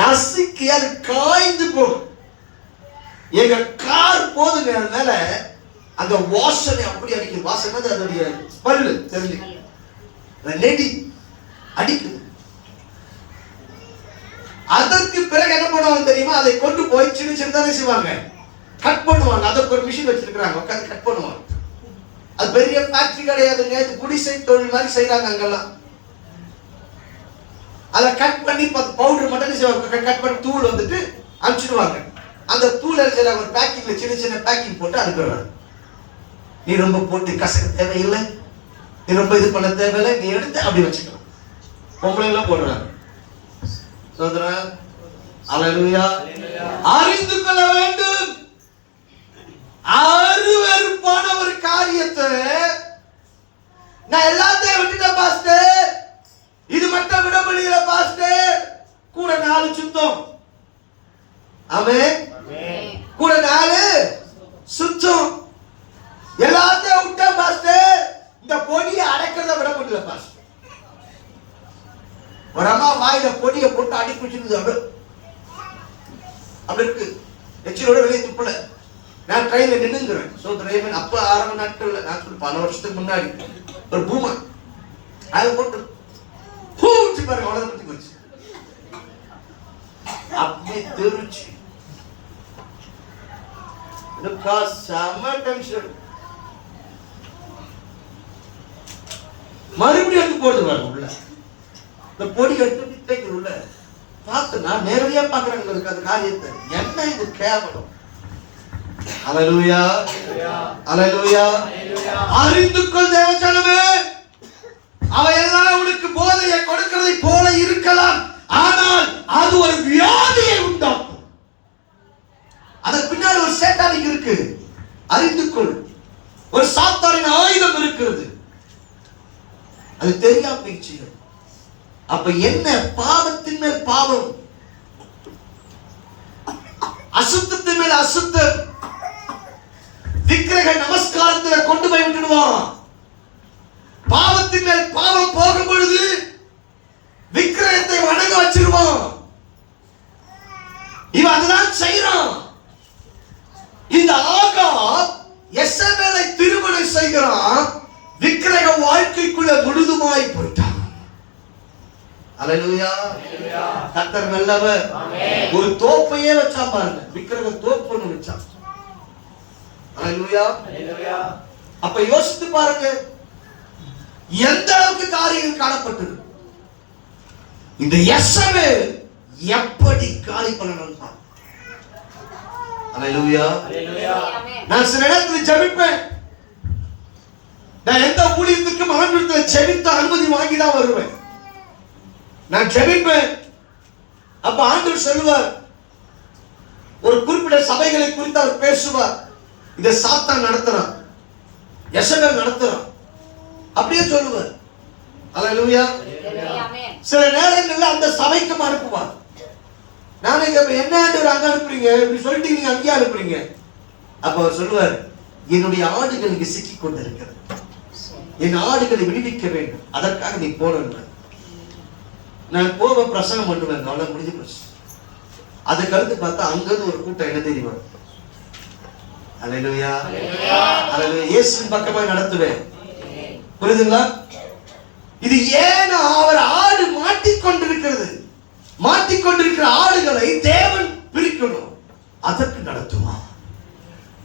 நசுக்கி அது காய்ந்து போகும். எங்க கார் போதுங்க அதனால அந்த வாசனை அப்படி அடிக்குது. வாசனை அதோடைய ஸ்மெல் தெரிஞ்சு நெடி அடிக்குது. அதற்கு பிறகு என்ன பண்ணுவாங்க தெரியுமா, அதை கொண்டு போய் சின்ன சின்னதானே செய்வாங்க, கட் பண்ணுவாங்க. அதற்கு ஒரு மிஷின் வச்சிருக்காங்க, உட்காந்து கட் பண்ணுவாங்க. அது பெரிய ஃபேக்டரி கிடையாதுங்க, இது குடிசை தொழில் மாதிரி செய்யறாங்க அங்கெல்லாம். அதை கட் பண்ணி பவுடர் மட்டும் கட் பண்ணி தூள் வந்துட்டு அனுப்பிச்சிடுவாங்க. அந்த தூள் செய்யறாங்க ஒரு பேக்கிங்ல, சின்ன சின்ன பேக்கிங் போட்டு அனுப்பிடுறாங்க. நீ ரொம்ப போட்டு கசக்க தேவையில்லை, நீ ரொம்ப இது பண்ண தேவையில்லை, நீ எடுத்து அப்படி வச்சுக்கலாம். பொம்பளைங்களாம் போடுறாங்க. சோதரன் அல்லேலூயா. அறிந்து கொள்ள வேண்டும், அருவருப்பான ஒரு காரியத்தை நான் எல்லாத்தையும் விட்டுட்டேன் பாஸ்டர், இது மட்டும் விட முடியல பாஸ்டர். கூட 4 சுத்தம். ஆமென். கூட 4 சுத்தம். எல்லாத்தையும் விட்டேன் பாஸ்டர், இந்த பொடியை அடைக்கிறத விட முடியல பாஸ்டர். ஒரு அம்மா வாயில பொடியை போட்டு அடிக்க வச்சிருந்தது அப்படி இருக்கு. எச்சிலோட வெளியே துப்பல. நான் ட்ரெயின்ல நின்னுங்கிறேன். சோ டிரைவன் அப்ப ஆரம்ப நாட்கள்ல, நான் சொல்ல பல வருஷத்துக்கு முன்னாடி ஒரு பூமா அதை போட்டு பூச்சி பாருங்க, அவ்வளவு பத்தி போச்சு. அப்படியே தெரிச்சு செம டென்ஷன். மறுபடியும் எடுத்து போடுது பாருங்க உள்ள. இந்த பொடி எடுத்து உள்ள பார்த்து நான் நேரடியா பாக்குறேன் அந்த காரியத்தை. என்ன இது கேவலம். அல்லேலூயா அல்லேலூயா. அறிந்து கொள் தேவஜனமே, அவையெல்லாம் உனக்கு போதையை கொடுக்கிறதை போல இருக்கலாம், ஆனால் அது ஒரு வியாதியை உண்டாக்கும். அதற்கு பின்னால் ஒரு சேட்டானிக் இருக்கு. அறிந்து கொள், ஒரு சாத்தானின் ஆயுதம் இருக்கிறது. அது தெரியாம செய்யும். அப்ப என்ன, பாவத்தின் மேல் பாவம், அசுத்தத்தின் மேல் அசுத்தம். விக்கிரக நமஸ்காரத்தில் கொண்டு போய் விட்டுடுவான். பாவத்தின் மேல் பாவம் போகும் பொழுது விக்கிரகத்தை வணங்க வச்சிருவான். இவன் அதுதான் செய்யறான். இந்த ஆகாப் எசபேலை திருமணம் செய்கிறான், விக்கிரக வாழ்க்கைக்குள்ள முழுதுமாய் போயிட்டான். அல்லேலூயா. கர்த்தர் நல்லவர். ஒரு தோப்பையே வச்சான் பாருங்க, விக்கிரக தோப்புன்னு வச்சான். அல்லேலூயா. அப்ப யோசித்து பாருங்க எந்த அளவுக்கு காரியங்கள் காணப்பட்டது. இந்த எசபேல் எப்படி காலி பண்ணணும். அல்லேலூயா. நான் சில நேரத்தில் ஜெபிப்பேன். நான் எந்த ஊழியத்துக்கும் ஆண்டவரிடத்துல ஜெபித்த அனுமதி வாங்கி தான் வருவேன். நான் ஜெபிப்பேன். அப்ப ஆண்டவர் சொல்லுவார், ஒரு குறிப்பிட்ட சபைகளை குறித்து அவர் பேசுவார். இத சாத்தான் நடத்துறான், எசபேல் நடத்துறான், அப்படியே சொல்லுவார். அல்லேலூயா. சில நேரங்கள்ல அந்த சபைக்கு அனுப்புவார். நான் என்ன ஆண்டவர் அங்க அனுப்புறீங்க, இப்படி சொல்லிட்டு நீங்க அங்கேயே அனுப்புறீங்க. அப்ப அவர் சொல்லுவார், என்னுடைய ஆடுகள் இங்கு சிக்கிக் கொண்டிருக்கிறது, என் ஆடுகளை விடுவிக்க வேண்டும், அதற்காக நீ போன. நான் போவ பிரசங்கம் பண்ணுவேன், அவ்வளவு முடிஞ்சு போச்சு. அதுக்கு அடுத்து பார்த்தா அங்கிருந்து ஒரு கூட்டம் என்ன தெரியுமா, அல்லேலூயா அல்லேலூயா, இயேசுவின் பக்கமா நடத்துவேன். புரியுதுங்களா? இது ஏன் அவர் ஆடு மாட்டிக்கொண்டிருக்கிறது, மாட்டிக்கொண்டிருக்கிற ஆடுகளை தேவன் பிரிக்கணும், அதற்கு நடத்துவான்.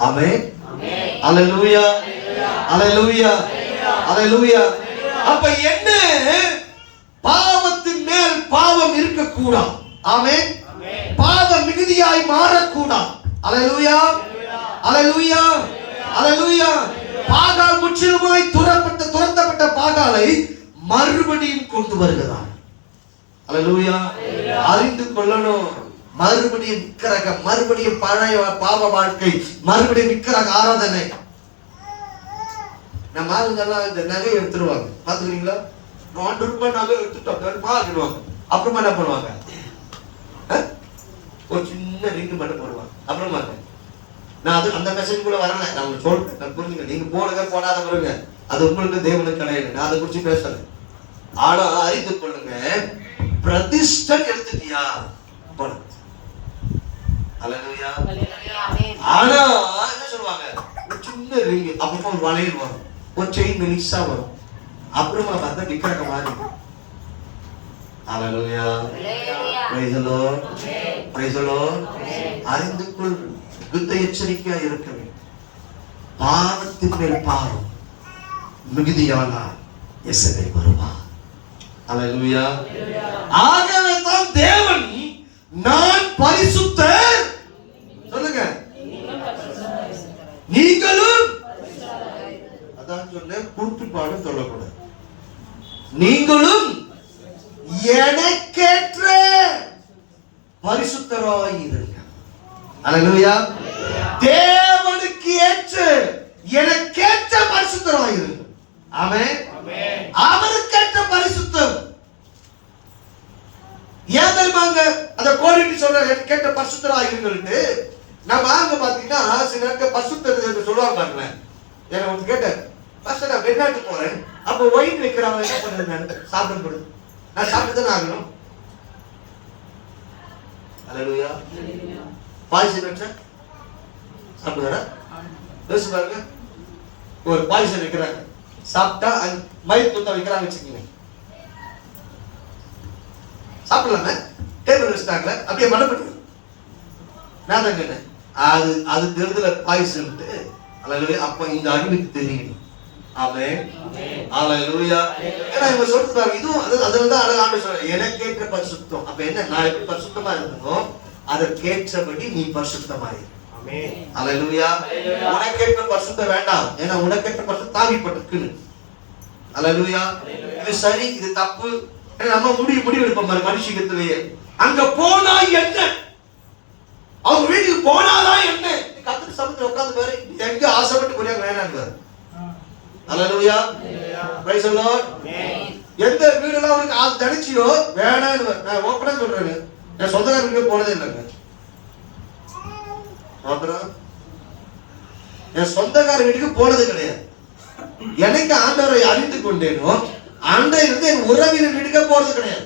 ஆமென். அல்லேலூயா அல்லேலூயா அல்லேலூயா. அப்ப என்ன, பாவத்தின் மேல் கூடாது. ஆமென். பாவ மிகுதியாய் மாறக்கூடாது. அல்லேலூயா, அல்லேலூயா, அல்லேலூயா. பாகால் முற்றிலுமாய் துரத்தப்பட்ட பாகாலை மறுபடியும் கொண்டு வருகிறார். அல்லேலூயா. அறிந்து கொள்ளணும். மறுபடியும் விக்கிரக, மறுபடியும் பழைய பாவ வாழ்க்கை, மறுபடியும் விக்கிரக ஆராதனை. நம்ம ஆளுங்கெல்லாம் இந்த நகையை எடுத்துருவாங்க, பாத்துக்கிறீங்களா? 2 ரூபாய் நகை எடுத்துட்டு அப்புறமா என்ன பண்ணுவாங்க? ஒரு சின்ன ரிங்கு மட்டும் போடுவாங்க. அப்புறமா நான் அது அந்த மெசேஜ் கூட வரல, நான் உங்களுக்கு சொல்றேன், புரிஞ்சுங்க. நீங்க போடுங்க போடாத வருங்க, அது உங்களுக்கு தேவனுக்கு கிடையாது. நான் அதை குறிச்சு பேசல. ஆனா அறிந்து கொள்ளுங்க, பிரதிஷ்டன் எடுத்துட்டியா போடு. அல்லேலூயா. ஆனா என்ன சொல்லுவாங்க? ஒரு சின்ன ரிங், அப்புறமா ஒரு வளையல் வரும், ஒரு செயின் மெலிசா வரும், அப்புறமா பார்த்தா விக்கிரக மாதிரி. அல்லேலூயா. Praise the Lord, praise the Lord. அறிந்து கொள், யுத்த எச்சரிக்கையா இருக்க வேண்டும். பாவத்தின் மேல் பாவம் மிகுதியானால் எசபேல் வருவார். அல்லேலூயா. ஆகவே தான் தேவன் நான் பரிசுத்தர், சொல்லுங்க, நீங்களும், அதான் சொன்னேன், குறிப்பிட்டு சொல்லக்கூடாது. நீங்களும் எனக்கேற்ற பரிசுத்தராய் இருங்க. அல்லேலூயா. தேவனுக்கு ஏற்ற, எனக்கேற்ற பரிசுத்தராய் இருங்க. ஆமென். அவருக்கேற்ற பரிசுத்தம். ஏன் தெரியுமாங்க அத கோரிட்டு சொல்றாரு, எனக்கேற்ற பரிசுத்தராய் இருங்கன்னு. நம்ம ஆங்க பாத்தீங்கன்னா சில நேரத்துல பரிசுத்தத்தை சொல்லுவாங்க பாருங்க. என்ன ஒன்று கேட்டேன், ஃபர்ஸ்ட் நான் வெளிநாட்டுக்கு போறேன், அப்போ ஒயின் வைக்கிறாங்க, என்ன பண்றது? நான் சாப்பிட நான் சாப்பிட்டு தானே ஆகணும். அல்லேலூயா. பாய்சன் வச்சா சாப்பிடுவாரா? யோசிச்சு பாருங்க. ஒரு பாய்சன் வைக்கிறாங்க, சாப்பிட்டா மயில் தூத்த வைக்கிறாங்க வச்சுக்கோங்க, சாப்பிடலாமே, டேபிள் வச்சுட்டாங்க, அப்படியே மடப்பட்டு நான் தான் கேட்டேன், அது தெரிஞ்சல பாய்சன். அல்லேலூயா. அப்ப இந்த அறிவுக்கு தெரியும். ஆமென். அல்லேலூயா. ஏன்னா இவங்க சொல்றாங்க, இதுவும் அதுல தான் அழகா ஆண்டு சொல்றாரு, எனக்கேற்ற பரிசுத்தம். அப்ப என்ன, நான் எப்படி பரிசுத்தமா இருக்கணும், அதற்கேற்றபடி நீ பரிசுத்தமாயிரு. ஆமென். அல்லேலூயா. உனக்கேற்ற பரிசுத்தம் வேண்டாம், ஏன்னா உனக்கேற்ற பரிசுத்தம் தாவிப்பட்டிருக்குன்னு. அல்லேலூயா. இது சரி, இது தப்பு, நம்ம முடிவு எடுப்போம் பாரு மனுஷிகத்திலேயே. அங்க போனா என்ன, அவங்க வீட்டுக்கு போனாதான் என்ன, கத்துட்டு சமத்துல உட்கார்ந்து பாரு, எங்க ஆசைப்பட்டு போறியா வேணான்னு பாரு. அல்லேலூயா. Praise the Lord. எந்த வீடுல அவனுக்கு ஆசை தடிச்சியோ வேணான்னு, நான் ஓப்பனா சொல்றேன், நான் சொந்தக்கார வீட்டுக்கு போனதே இல்லைங்க. என் சொந்தக்கார வீட்டுக்கு போனது கிடையாது. எனக்கு ஆண்டவரை அறிந்து கொண்டேனோ அன்றையிலிருந்து என் உறவினர் வீட்டுக்கு போறது கிடையாது.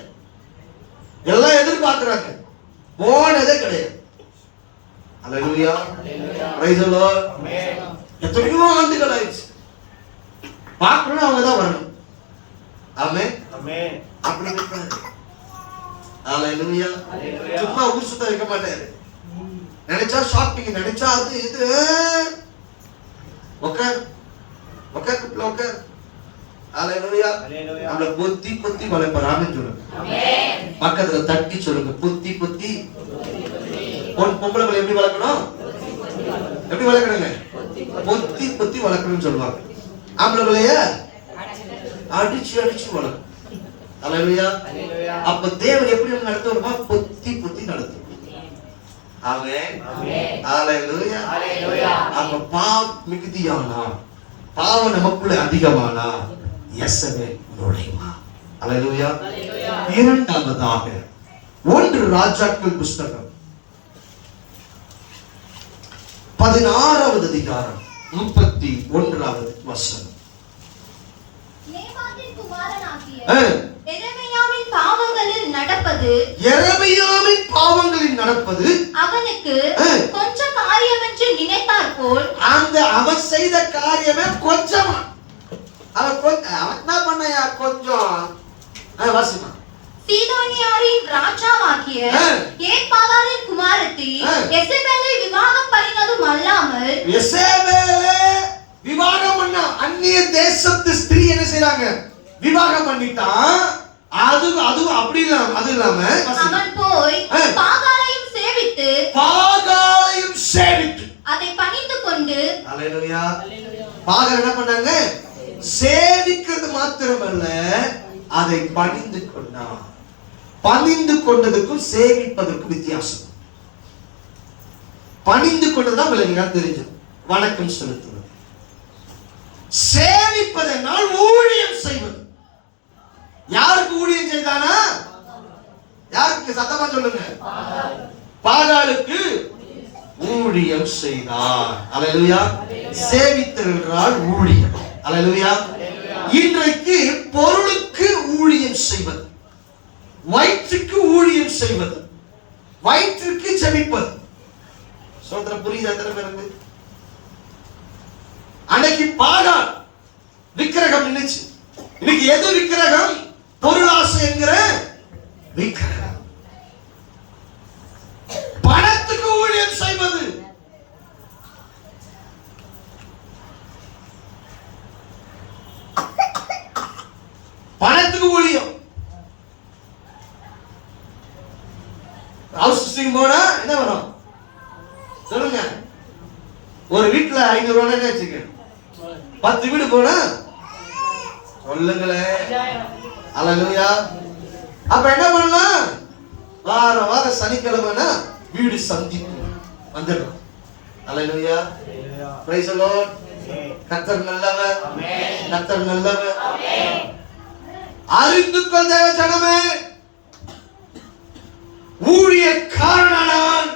எல்லாம் எதிர்பார்க்கிறாங்க, போனதே கிடையாது. அல்லேலூயா. Praise the Lord. எத்தனையோ ஆண்டுகள் ஆயிடுச்சு, பார்க்கணும், அவங்க தான் வரணும். ஆமென். அப்படி இருப்பாரு. அல்லேலூயா. சும்மா ஊர் சுத்த வைக்க மாட்டாரு. நினைச்சா ஷாப்பிங், நினைச்சா அது இது, உட்கார் உட்கார். அல்லேலூயா. நம்மள பொத்தி வளர்ப்பறான்னு சொல்லுங்க. பக்கத்துல தட்டி சொல்லுங்க, பொத்தி பொம்பளை பிள்ளை எப்படி வளர்க்கணும், எப்படி வளர்க்கணுங்க, பொத்தி வளர்க்கணும்னு சொல்லுவாங்க. ஆம்பளை பிள்ளைய அடிச்சு வளர்க்கணும். அல்லேலூயா. அப்ப தேவன் எப்படி நடத்துவாருமா, பொத்தி நடத்தும். ஆமென். அல்லேலூயா. அப்ப பாவம் மிகுதியானா, பாவம் நமக்குள்ள அதிகமானா எசபேல் நுழைவா. அல்லேலூயா. இரண்டாவதாக 1 ராஜாக்கள் புஸ்தகம் 16வது அதிகாரம் 31வது வசனம். நேபாத்தின் குமாரனாகிய எரேமியாவின் பாவங்களில் நடப்பது அவனுக்கு கொஞ்சம் காரியம் என்று நினைத்தார் போல், அந்த அவன் செய்த காரியமே கொஞ்சமா, அவன் என்ன பண்ணையா கொஞ்சம் வாசிமா. சீதோனியாரின் ராஜாவாகிய ஏத்பாகாலின் குமாரத்தி எசபேலை விவாகம் பண்ணினதும் அல்லாமல், எசபேலை விவாகம் பண்ண அந்நிய தேசத்து ஸ்திரீ என்ன செய்றாங்க, விவாகம் பண்ணிட்டான். அதுவும் அப்படி இல்லாம அது இல்லாம அவன் போய் பாகாலையும் சேவித்து அதை பணிந்து கொண்டு. அல்லேலூயா. பாகால் என்ன பண்ணாங்க? சேவிக்கிறது மாத்திரமல்ல, அதை பணிந்து கொண்டான். பணிந்து கொண்டதுக்கும் சேவிப்பதற்கும் வித்தியாசம். பணிந்து கொண்டதுதான் விலங்குగా தெரிஞ்சது, வணக்கம் செலுத்துவது. சேவிப்பதென்றால் ஊழியம் செய்வது. யாருக்கு ஊழியம் செய்தானா? யாருக்கு? சத்தமா சொல்லுங்க. பாகாலுக்கு ஊழியம் செய்தார். அல்லேலூயா. சேவித்தல் என்றால் ஊழியம். அல்லேலூயா. இன்றைக்கு பொருளுக்கு ஊழியம் செய்வது, வயிற்றுக்கு ஊழியம் செய்வது, வயிற்றுக்கு ஜெபிப்பது. சோதர புரியுதா? எத்தனை பேருக்கு? அன்னைக்கு பாகால் விக்கிரகம் நின்னுச்சு. இன்னைக்கு எது விக்கிரகம்? பொருளாசை என்கிற விக்கிரகம். பணத்துக்கு ஊழியம் செய்வது. பணத்துக்கு ஊழியம். ஹவுஸ் சிஸ்டிங் போனா என்ன வரும் சொல்லுங்க? ஒரு வீட்டுல 500 ரூபாய் வச்சுக்க, 10 வீடு போனா சொல்லுங்களே. அல்லேலூயா. அப்ப என்ன பண்ணலாம்? வாரம் சனிக்கிழமைனா வீடு சந்திப்பு வந்துடும். அல்லேலூயா. Praise the Lord. கர்த்தர் நல்லவர். ஆமென். கர்த்தர் நல்லவர். ஆமென். அறிந்து கொள் தேவ ஜனமே, ஊழியக்காரனானால்,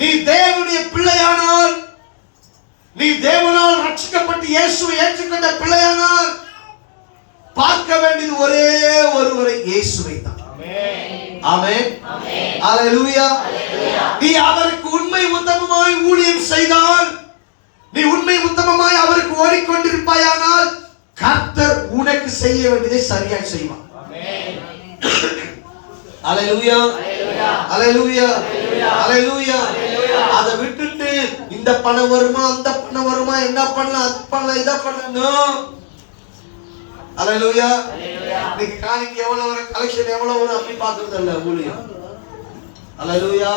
நீ தேவனுடைய பிள்ளையானால், நீ தேவனால் ரட்சிக்கப்பட்டு இயேசுவை ஏற்றுக்கொண்ட பிள்ளையானால், பார்க்க வேண்டியது ஒரே ஒருவரை, இயேசுவை தான். ஆமென். அல்லேலூயா. நீ அவருக்கு உண்மை உத்தமமாய் ஊழியம் செய்தால், நீ உண்மை உத்தமமாய் அவருக்கு ஓடிக்கொண்டிருப்பாயானால், கர்த்தர் உனக்கு செய்ய வேண்டியதை சரியாய் செய்வார். அல்லேலூயா. அல்லேலூயா. அல்லேலூயா. அதை விட்டுட்டு இந்த பணம் வருமா அந்த பணம் வருமா, என்ன பண்ணலாம் அது பண்ணலாம் இதை பண்ணணும். அல்லேலூயா. இன்னைக்கு காணிக்கு எவ்வளவு வரும், கலெக்ஷன் எவ்வளவு வரும் அப்படி பாக்குறது இல்ல ஊழியம். அல்லேலூயா.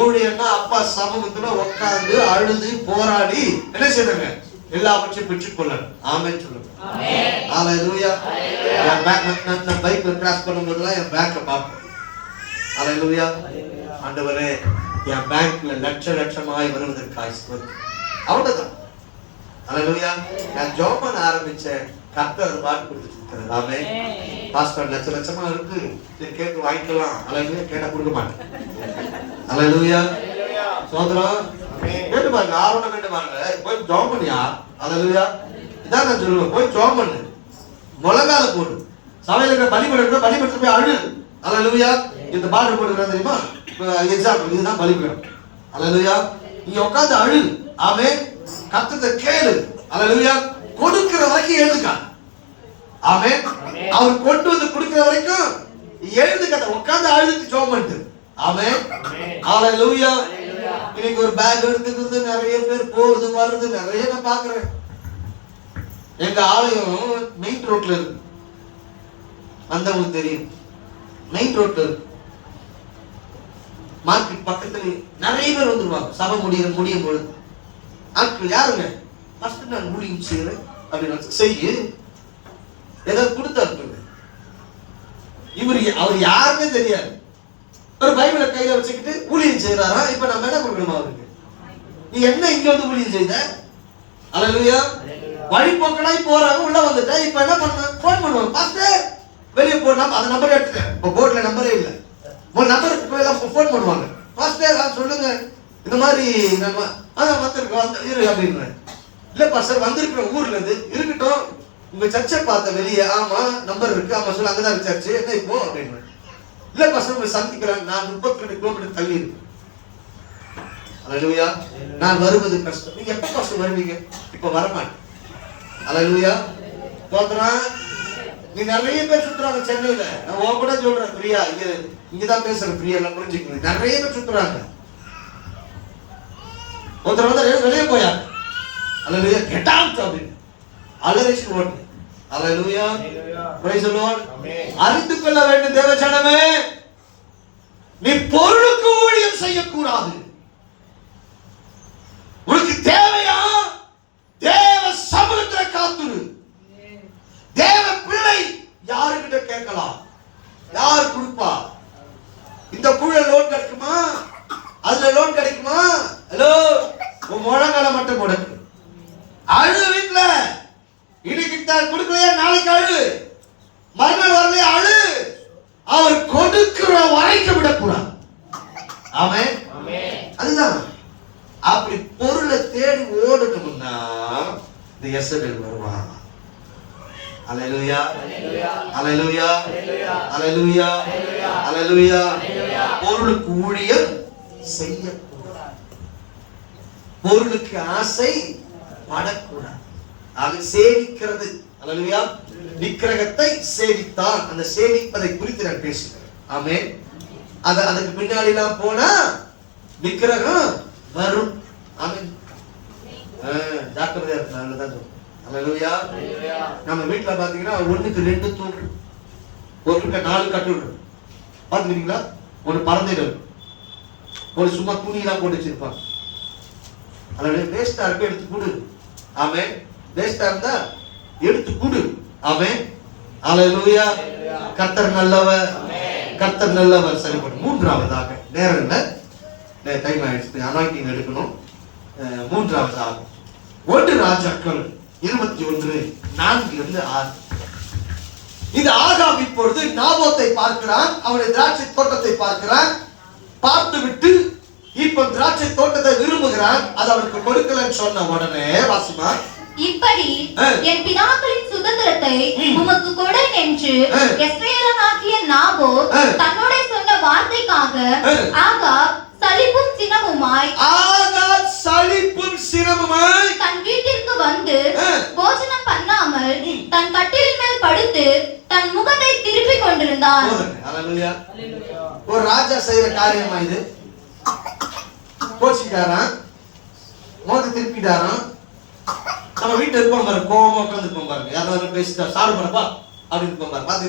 ஊழியம்னா அப்பா சமூகத்துல உட்கார்ந்து அழுது போராடி என்ன செய்றாங்க? எல்லாவற்றையும் பெற்றுக்கொள்ளணும். ஆமென் சொல்லுங்க. அல்லேலூயா. என் பேக் நான் பைக்ல கிராஸ் பண்ணும்போதெல்லாம் என் பேக்கை பார்ப்பேன். அல்லேலூயா. ஆண்டவரே, என் பேங்க்ல லட்சமாய் வருவதற்காக ஸ்தோத்திரம். அவ்வளவுதான். அல்லேலூயா. நான் ஜெபம் பண்ண ஆரம்பிச்சேன், கர்த்தர் பாட்டு கொடுத்துட்டாரு. ஆமென். பாஸ்டர் லட்சமா இருக்கு, சரி கேட்டு வாங்கிக்கலாம். அல்லேலூயா. கேட்டா கொடுக்க மாட்டேன். அல்லேலூயா. சோதரம் கேட்டு பாருங்க, ஆரோட கேட்டு பாருங்க, போய் ஜெபம் பண்ணியா. அல்லேலூயா. இதான் நான் சொல்லுவேன், போய் ஜெபம் பண்ணு, முழங்கால போடு, சபையில பலிபீடம் பலிபீடத்துல போய் அழு. அல்லேலூயா. இந்த பாட்டு போட்டுக்கிறேன் தெரியுமா? எக்ஸாம்பிள் இதுதான் பலிபீடம். அல்லேலூயா. நீங்க உட்கார்ந்து அழு. ஆமென். கர்த்தரை கேளு. அல்லேலூயா. கொடுக்கிற வரைக்கும் எழுதுக்காத. ஆமென். அவர் கொண்டு வந்து கொடுக்கிற வரைக்கும் எழுதுக்காத, உட்கார்ந்து அழுது ஜெபம் பண்ணு. ஆமென். அல்லேலூயா. இன்னைக்கு ஒரு பேக் எடுத்துக்கிறது நிறைய பேர் போறது வருது நிறைய நான் பாக்குறேன். எங்க ஆலயம் மெயின் ரோட்ல இருக்கு, வந்தவங்களுக்கு தெரியும். மெயின் ரோட்ல இருக்கு, மார்க்கெட் பக்கத்துல நிறைய பேர் வந்துருவாங்க. சபை முடியும் பொழுது ஆட்கள் யாருங்க? ஃபர்ஸ்ட் நான் ஊழியம் செய்யறேன் அப்படின்னு செய்ய ஏதாவது கொடுத்தாரு. அவர் யாருமே தெரியாது, ஒரு பைபிளை கையில வச்சுக்கிட்டு ஊழியம் செய்யறாரா. இப்ப நம்ம என்ன கொடுக்கணுமா அவருக்கு? நீ என்ன இங்க வந்து ஊழியம் செய்த? அல்லேலூயா. வழிபோக்கனாய் போறாங்க, உள்ள வந்துட்டா இப்ப என்ன பண்ண? போன் பண்ணுவாங்க, பாஸ்டர் வெளியே போனா அந்த நம்பர் எடுத்துட்டேன், இப்ப போர்ட்ல நம்பரே இல்ல, ஒரு நம்பருக்கு எல்லாம் போன் பண்ணுவாங்க. பாஸ்டர் சொல்லுங்க, இந்த மாதிரி நம்ம வந்திருக்கோம் இரு அப்படின்னு. இல்ல பாஸ்டர் வந்திருக்கிறோம் ஊர்ல இருந்து. இருக்கட்டும், உங்க சர்ச்சை பார்த்த வெளியே. ஆமா நம்பர் இருக்கு. ஆமா சொல்லு, அங்கதான் இருக்கு சர்ச்சு, என்ன இப்போ அப்படின்னு. இல்ல பாஸ்டர் உங்களை சந்திக்கிறேன், நான் 32 கிலோமீட்டர் தள்ளி இருக்கேன். அல்லேலூயா. நான் வருவது கஷ்டம். நீங்க எப்ப பாஸ்டர் வருவீங்க? இப்ப வரமாட்டேன். அல்லேலூயா. தோத்துறான். நீ நிறைய பேர் சுத்துறாங்க சென்னையில. நான் உன் கூட சொல்றேன் பிரியா, இங்கதான் பேசுறேன் பிரியா, எல்லாம் புரிஞ்சுக்கணும். நிறைய பேர் சுத்துறாங்க. ஒருத்தர் வந்து வெளியே போயா. அல்லேலூயா. கெட் அவுட் அப்படின்னு அலரேஷன் ஓட்டு. அல்லேலூயா, பிரைஸ் தி லார்ட். அறிந்து கொள்ள வேண்டும் தேவஜனமே, நீ பொருளுக்கு ஊழியம் செய்யக்கூடாது. உனக்கு தேவையா? தேவ சமூகத்துல காத்துரு. தேவ பிள்ளை யாருக்கிட்ட கேட்கலாம்? யார் கொடுப்பா? இந்த குழு லோன் கிடைக்குமா? அதுல லோன் கிடைக்குமா? ஹலோ, உன் முழங்கால மட்டும் முடக்கு. அழு வீட்டுல. இன்னைக்கு கொடுக்கலையா, நாளைக்கு அழு. மறுநாள் வரலையா, அழு. அவர் கொடுக்கிற வரைக்கும் விடக்கூடாது. ஆமென். அதுதான். அப்படி பொருளை தேடி ஓடணும்னா இந்த எசபேல் வருவான். அல்லேலூயா, அல்லேலூயா, அல்லேலூயா, அல்லேலூயா. பொருளுக்கு ஊழியம் செய்யக்கூடாது. பொருளுக்கு ஆசை படக்கூடாது. அது சேவிக்கிறது. அல்லேலூயா. விக்கிரகத்தை சேவித்தான். அந்த சேவிப்பதை குறித்து நான் பேசுகிறேன். ஆமென். அதுக்கு பின்னாடி எல்லாம் போனா விக்கிரகம் வரும். ஆமென். ஜாக்கிரதையா இருக்கணும். நல்லதான் சொல்றேன். அல்லேலூயா. நம்ம வீட்டுல பாத்தீங்கன்னா 1க்கு 2 தூக்கு, 1க்கு 4 கட்டுல் பாத்துக்கிறீங்களா? ஒரு பறந்தைகள், ஒரு சும்மா துணி எல்லாம் போட்டு வச்சிருப்பாங்க. அதோட வேஸ்டா இருக்கு, எடுத்து கொடு. ஆமென். வேஸ்டா இருந்தா எடுத்து கொடு. ஆமென். அல்லேலூயா. கர்த்தர் நல்லவர், கர்த்தர் நல்லவர். சரிப்படும். மூன்றாவதாக, நேரம் இல்ல, டைம் ஆயிடுச்சு, அனாயிட்டிங் எடுக்கணும். மூன்றாவதாக 1 ராஜாக்கள் 21:4-6. இது ஆகாப் இப்பொழுது நாபோத்தை பார்க்கிறான். அவனுடைய திராட்சை தோட்டத்தை பார்க்கிறான். பார்த்து விட்டு இப்ப திராட்சை தோட்டத்தை விரும்புகிறான். அது அவனுக்கு கொடுக்கலன்னு சொன்ன உடனே, வாசிமா, இப்படி என் பிதாக்களின் சுதந்திரத்தை உமக்கு கொடேன் என்று யெஸ்ரயேலனாகிய நாபோத் தன்னோட சொன்ன வார்த்தைக்காக ஆகாப் சலிப்பும் சினமுமாய் தன் வீட்டிற்கு வந்து போஜனம் பண்ணாமல் தன் கட்டிலின் மேல் படுத்து தன் முகத்தை திருப்பிக் கொண்டிருந்தான். ஒரு ராஜா செய்யற காரியமா இது? கோச்சிக்காரன், முகத்தை திருப்பிட்டாரான். நம்ம வீட்டுல இருப்போம் பாரு, கோவமா உட்கார்ந்து இருப்போம் பாருங்க. யாராவது பேசிட்டா சாப்பிடுறப்பா அப்படின்னு இருப்போம் பாரு. பாத்து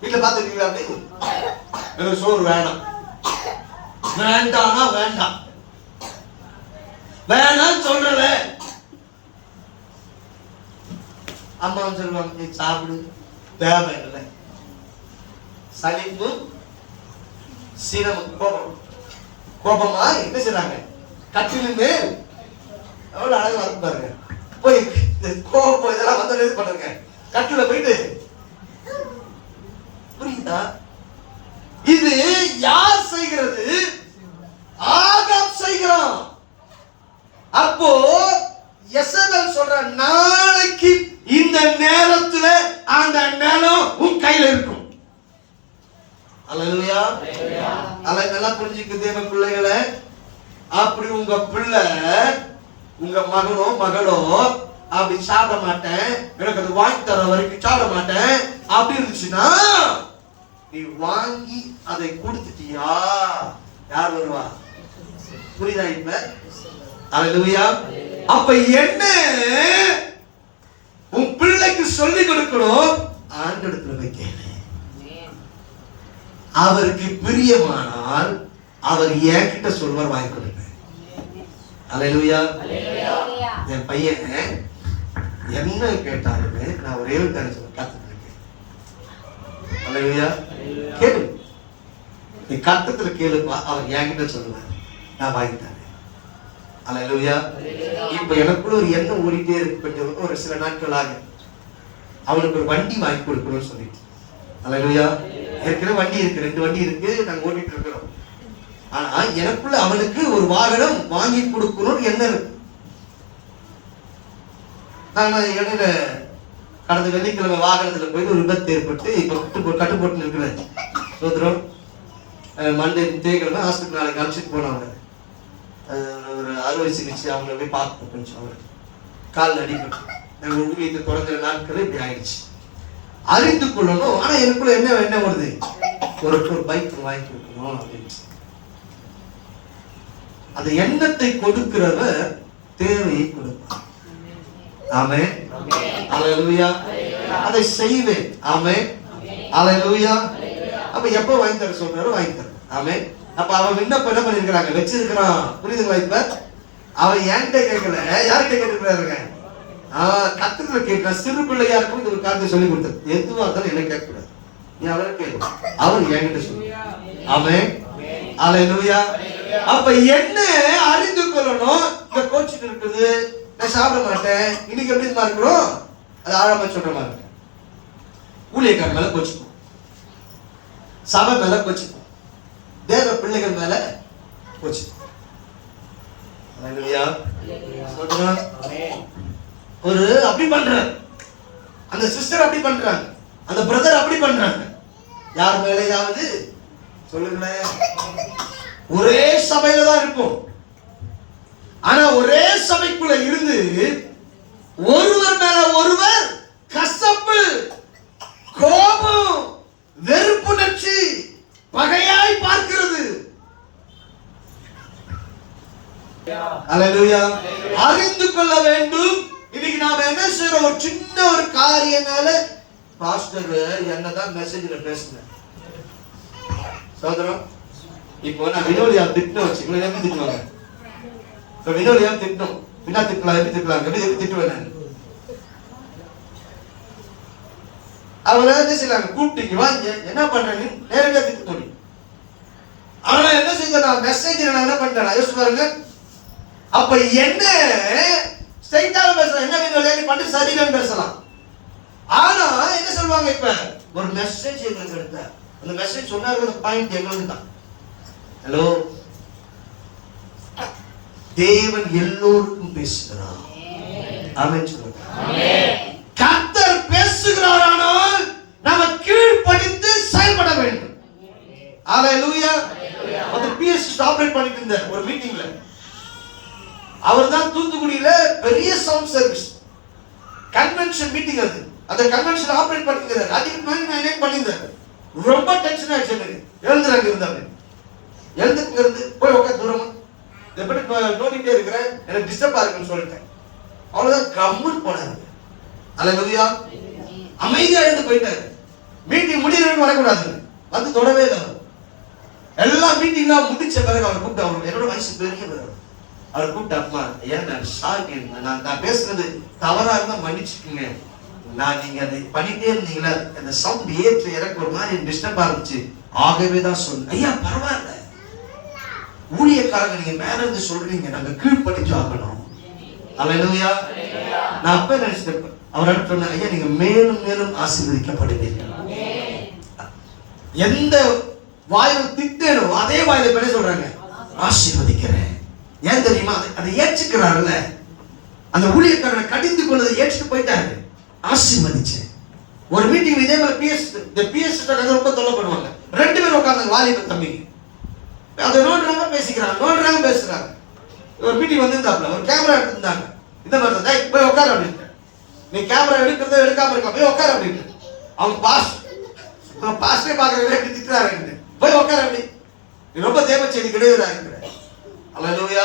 வீட்டுல பாத்துருக்கீங்களா? அப்படி எனக்கு சோறு வேணாம், வேண்டாம்னா வேண்டாம், வேணாம் சொல்றல. அம்மா சொல்லுவாங்க, நீ சாப்பிடு, தேவையில்லை. சலிப்பு, சினமும், கோபம். கோபமா என்ன செய்றாங்க? கட்டிலுமே எவ்வளவு அழகா இருக்கு பாருங்க. போய் கோபம் இதெல்லாம் வந்து இது பண்ணுங்க, கட்டில போயிட்டு. புரியுதா? இது யார் செய்கிறது? ஆகாப் செய்கிறான். அப்போ யெசபேல் சொல்ற, நாளைக்கு இந்த நேரத்துல அந்த நிலம் உன் கையில இருக்கும். அல்லேலூயா. நல்லா புரிஞ்சுக்க தேவ பிள்ளைகளே. அப்படி உங்க பிள்ளை, உங்க மகனோ மகளோ அப்படி சாப்பிட மாட்டேன், எனக்கு அது வாங்கி தர வரைக்கும் சாப்பிட மாட்டேன் அப்படி இருந்துச்சுன்னா, நீ வாங்கி அதை கொடுத்துட்டியா, யார் வருவா? புரியுதா இப்ப? அல்லேலூயா. அப்ப என்ன உன் பிள்ளைக்கு சொல்லி கொடுக்கணும்? ஆண்டவரிடத்துல வைக்க. அவருக்கு பிரியமானால் அவர் என்கிட்ட சொல்வார், வாங்கி கொடுப்பேன். அல்லேலூயா. என் பையன் என்ன கேட்டாலுமே நான் ஒரே ஒரு காரியம் சொல்ல, காத்துட்டு. அல்லேலூயா. கேளு, நீ கட்டத்துல கேளுப்பா, அவர் என்கிட்ட சொல்லுவார், நான் வாங்கி தரேன். அல்லேலூயா. இப்ப எனக்குள்ள ஒரு எண்ணம் ஓடிட்டே இருக்கு. கொஞ்சம் ஒரு சில நாட்களாக அவனுக்கு ஒரு வண்டி வாங்கி கொடுக்கணும்னு சொல்லிட்டு. அல்லேலூயா. ஏற்கனவே வண்டி இருக்கு, 2 வண்டி இருக்கு, நாங்க ஓட்டிட்டு இருக்கிறோம். ஆனா எனக்குள்ள அவனுக்கு ஒரு வாகனம் வாங்கி கொடுக்கணும்னு எண்ணம் இருக்கு. நான் இடையில கடந்த வெள்ளிக்கிழமை வாகனத்துல போய் ஒரு விபத்து ஏற்பட்டு இப்ப கட்டு போட்டு இருக்கிறேன். சோதரம் மண்டே தேய்கிழமை ஹாஸ்பிட்டல் நாளைக்கு அழைச்சிட்டு போனவங்க. ஒரு அறுவை சிகிச்சை அவங்கள போய் பார்க்க கொஞ்சம் அவர் காலில் அடிப்பட்டு நாங்கள் ஊழியத்தை தொடங்குற நாட்கள் இப்படி ஆயிடுச்சு. அறிந்து கொள்ளணும். ஆனா எனக்குள்ள என்ன வருது? ஒரு பைக் வாங்கி கொடுக்கணும் அப்படின்னு. அந்த எண்ணத்தை கொடுக்கிறவர் தேவையை கொடுப்பார். ஆமென். அல்லேலூயா. அதை செய்வேன். ஆமென். அல்லேலூயா. அப்ப எப்ப வாங்கி தர சொல்றாரு வாங்கி தர. ஆமென். அப்ப அவன் விண்ணப்பம் என்ன பண்ணிருக்காங்க வச்சிருக்கிறான். புரியுதுங்களா? இப்ப அவன் என்கிட்ட கேட்கல, யார்கிட்ட கேட்டுக்கிறாருங்க? கத்துக்கிற கேட்க சிறு பிள்ளையா இருக்கும். இது ஒரு காரியத்தை சொல்லி கொடுத்தது. எதுவா இருந்தாலும் என்ன கேட்க கூடாது, நீ அவரை கேட்கும், அவர் என்கிட்ட சொல்லு. ஆமென். அல்லேலூயா. அப்ப என்ன அறிந்து கொள்ளணும்? இந்த கோச்சிட்டு இருக்குது, நான் சாப்பிட மாட்டேன், இன்னைக்கு எப்படி இருக்கிறோம், அது ஆழமா சொல்ற மாதிரி இருக்கு. ஊழியக்கார மேல கோச்சிக்கும், சபை மேல கோச்சிக்கும், தேவ பிள்ளைகள் மேல கோச்சிக்கும். ஒரு அப்படி பண்ற, அந்த சிஸ்டர் அப்படி பண்றாங்க, அந்த பிரதர் அப்படி பண்றாங்க. யார் மேலேயாவது சொல்லுங்களேன். ஒரே சபையில தான் இருக்கும், ஆனா ஒரே சபைக்குள்ள இருந்து ஒருவர் மேல ஒருவர் கசப்பு, கோபம், வெறுப்புணர்ச்சி, பகையாய் பார்க்கிறது. அல்லேலூயா. அறிந்து கொள்ள வேண்டும். இன்னைக்கு நாம என்ன செய்யறோம்? ஒரு சின்ன ஒரு காரியனால பாஸ்டர் என்னதான் மெசேஜ்ல பேசுறேன் சோதரம். இப்போ நான் வினோலியா திட்டம் வச்சுக்கணும், எப்படி திட்டுவாங்க? இப்போ வினோலியா திட்டம் என்ன திட்டலாம், எப்படி திட்டலாம், எப்படி திட்டுவேன் நான்? அவரை என்ன செய்யலாங்க, கூப்பிட்டீங்க வாங்க என்ன பண்றேன்னு நேரடியா திட்டு தோணி. ஆனா என்ன செஞ்ச நான் மெசேஜ் நான் என்ன பண்றேன் யோசிச்சு பாருங்க. அப்ப என்ன ஸ்ட்ரைட்டாக பேசலாம், என்ன வினோலியா பண்ணி சரியில்லைன்னு பேசலாம். ஆனா என்ன சொல்லுவாங்க, இப்ப ஒரு மெசேஜ் எங்களுக்கு எடுத்த அந்த மெசேஜ் சொன்னாரு, பாயிண்ட் எங்களுக்கு தான். ஹலோ, தேவன் எல்லோருக்கும் பேசுகிறார். ஆமென் சொல்லுங்க. கர்த்தர் பேசுகிறார், ஆனால் நாம கீழ்ப்படிந்து செயல்பட வேண்டும். அல்லேலூயா. அந்த பிஎஸ் ஆபரேட் பண்ணிட்டு இருந்த ஒரு மீட்டிங்ல, அவர் தான் தூத்துக்குடியில பெரிய சவுண்ட் சர்வீஸ் கன்வென்ஷன் மீட்டிங், அது அந்த கன்வென்ஷன் ஆபரேட் பண்ணிக்கிறார். அதுக்கு மேல நான் என்ன பண்ணியிருந்தேன், ரொம்ப டென்ஷன் ஆயிடுச்சு எனக்கு. எழுந்துறாங்க இருந்தாங்க, எழுந்துக்கு இருந்து போய் உட்காந்து தூரமா எப்படி நோண்டிட்டே இருக்கிறேன், எனக்கு டிஸ்டர்பா இருக்குன்னு சொல்லிட்டேன். அவ்வளவுதான், கம்முன்னு போனாரு. அல்லேலூயா. அமைதியா எழுந்து போயிட்டாரு. மீட்டிங் முடியறதுக்கு வரக்கூடாது, வந்து தொடவே இல்லை. எல்லா மீட்டிங்லாம் முடிச்ச பிறகு அவர் கூப்பிட்டு, அவர் என்னோட வயசு பெரிய அவர் கூப்பிட்டு, அம்மா ஏன் நான் சாரி, நான் பேசுறது தவறா இருந்தா மன்னிச்சுக்குங்க, நான் நீங்க அதை பண்ணிட்டே இருந்தீங்களா அந்த சவுண்ட் ஏற்று எனக்கு ஒரு மாதிரி டிஸ்டர்பா இருந்துச்சு, ஆகவே தான் சொன்னேன். ஐயா பரவாயில்ல, ஊழியக்காரங்க நீங்க மேல இருந்து சொல்றீங்க, நாங்க கீழ்ப்படிச்சு ஆகணும். அல்லேலூயா. நான் அப்ப நினைச்சிட்டேன், அவர் சொன்ன, ஐயா நீங்க மேலும் மேலும் ஆசீர்வதிக்கப்படுவீங்க. எந்த வாயில் திட்டேனோ அதே வாயில பண்ண சொல்றாங்க, ஆசீர்வதிக்கிறேன். ஏன் தெரியுமா? அதை ஏற்றுக்கிறாருல்ல, அந்த ஊழியக்காரனை கடிந்து கொண்டதை ஏற்றுட்டு போயிட்டாரு, ஆசீர்வதிச்சேன். ஒரு மீட்டிங் இதே மாதிரி பிஎஸ் ரொம்ப தொல்லை பண்ணுவாங்க. ரெண்டு பேரும் உட்கார்ந்து வாலிப தம்பிங்க அதை நோண்டுறாங்க பேசிக்கிறாங்க, பேசுறாங்க. ஒரு மீட்டிங் வந்திருந்தாப்புல, ஒரு கேமரா எடுத்திருந்தாங்க. இந்த மாதிரி தான் போய் உட்கார அப்படின்னு, நீ கேமரா எடுக்கிறத எடுக்காம இருக்க, போய் உட்கார அப்படின்னு. அவங்க பாஸ்டே பாக்குறவங்க எப்படி திட்டுறாரு, போய் உட்கார அப்படி, நீ ரொம்ப தேவ செய்தி கிடையாது இருக்கிற. அல்லேலூயா.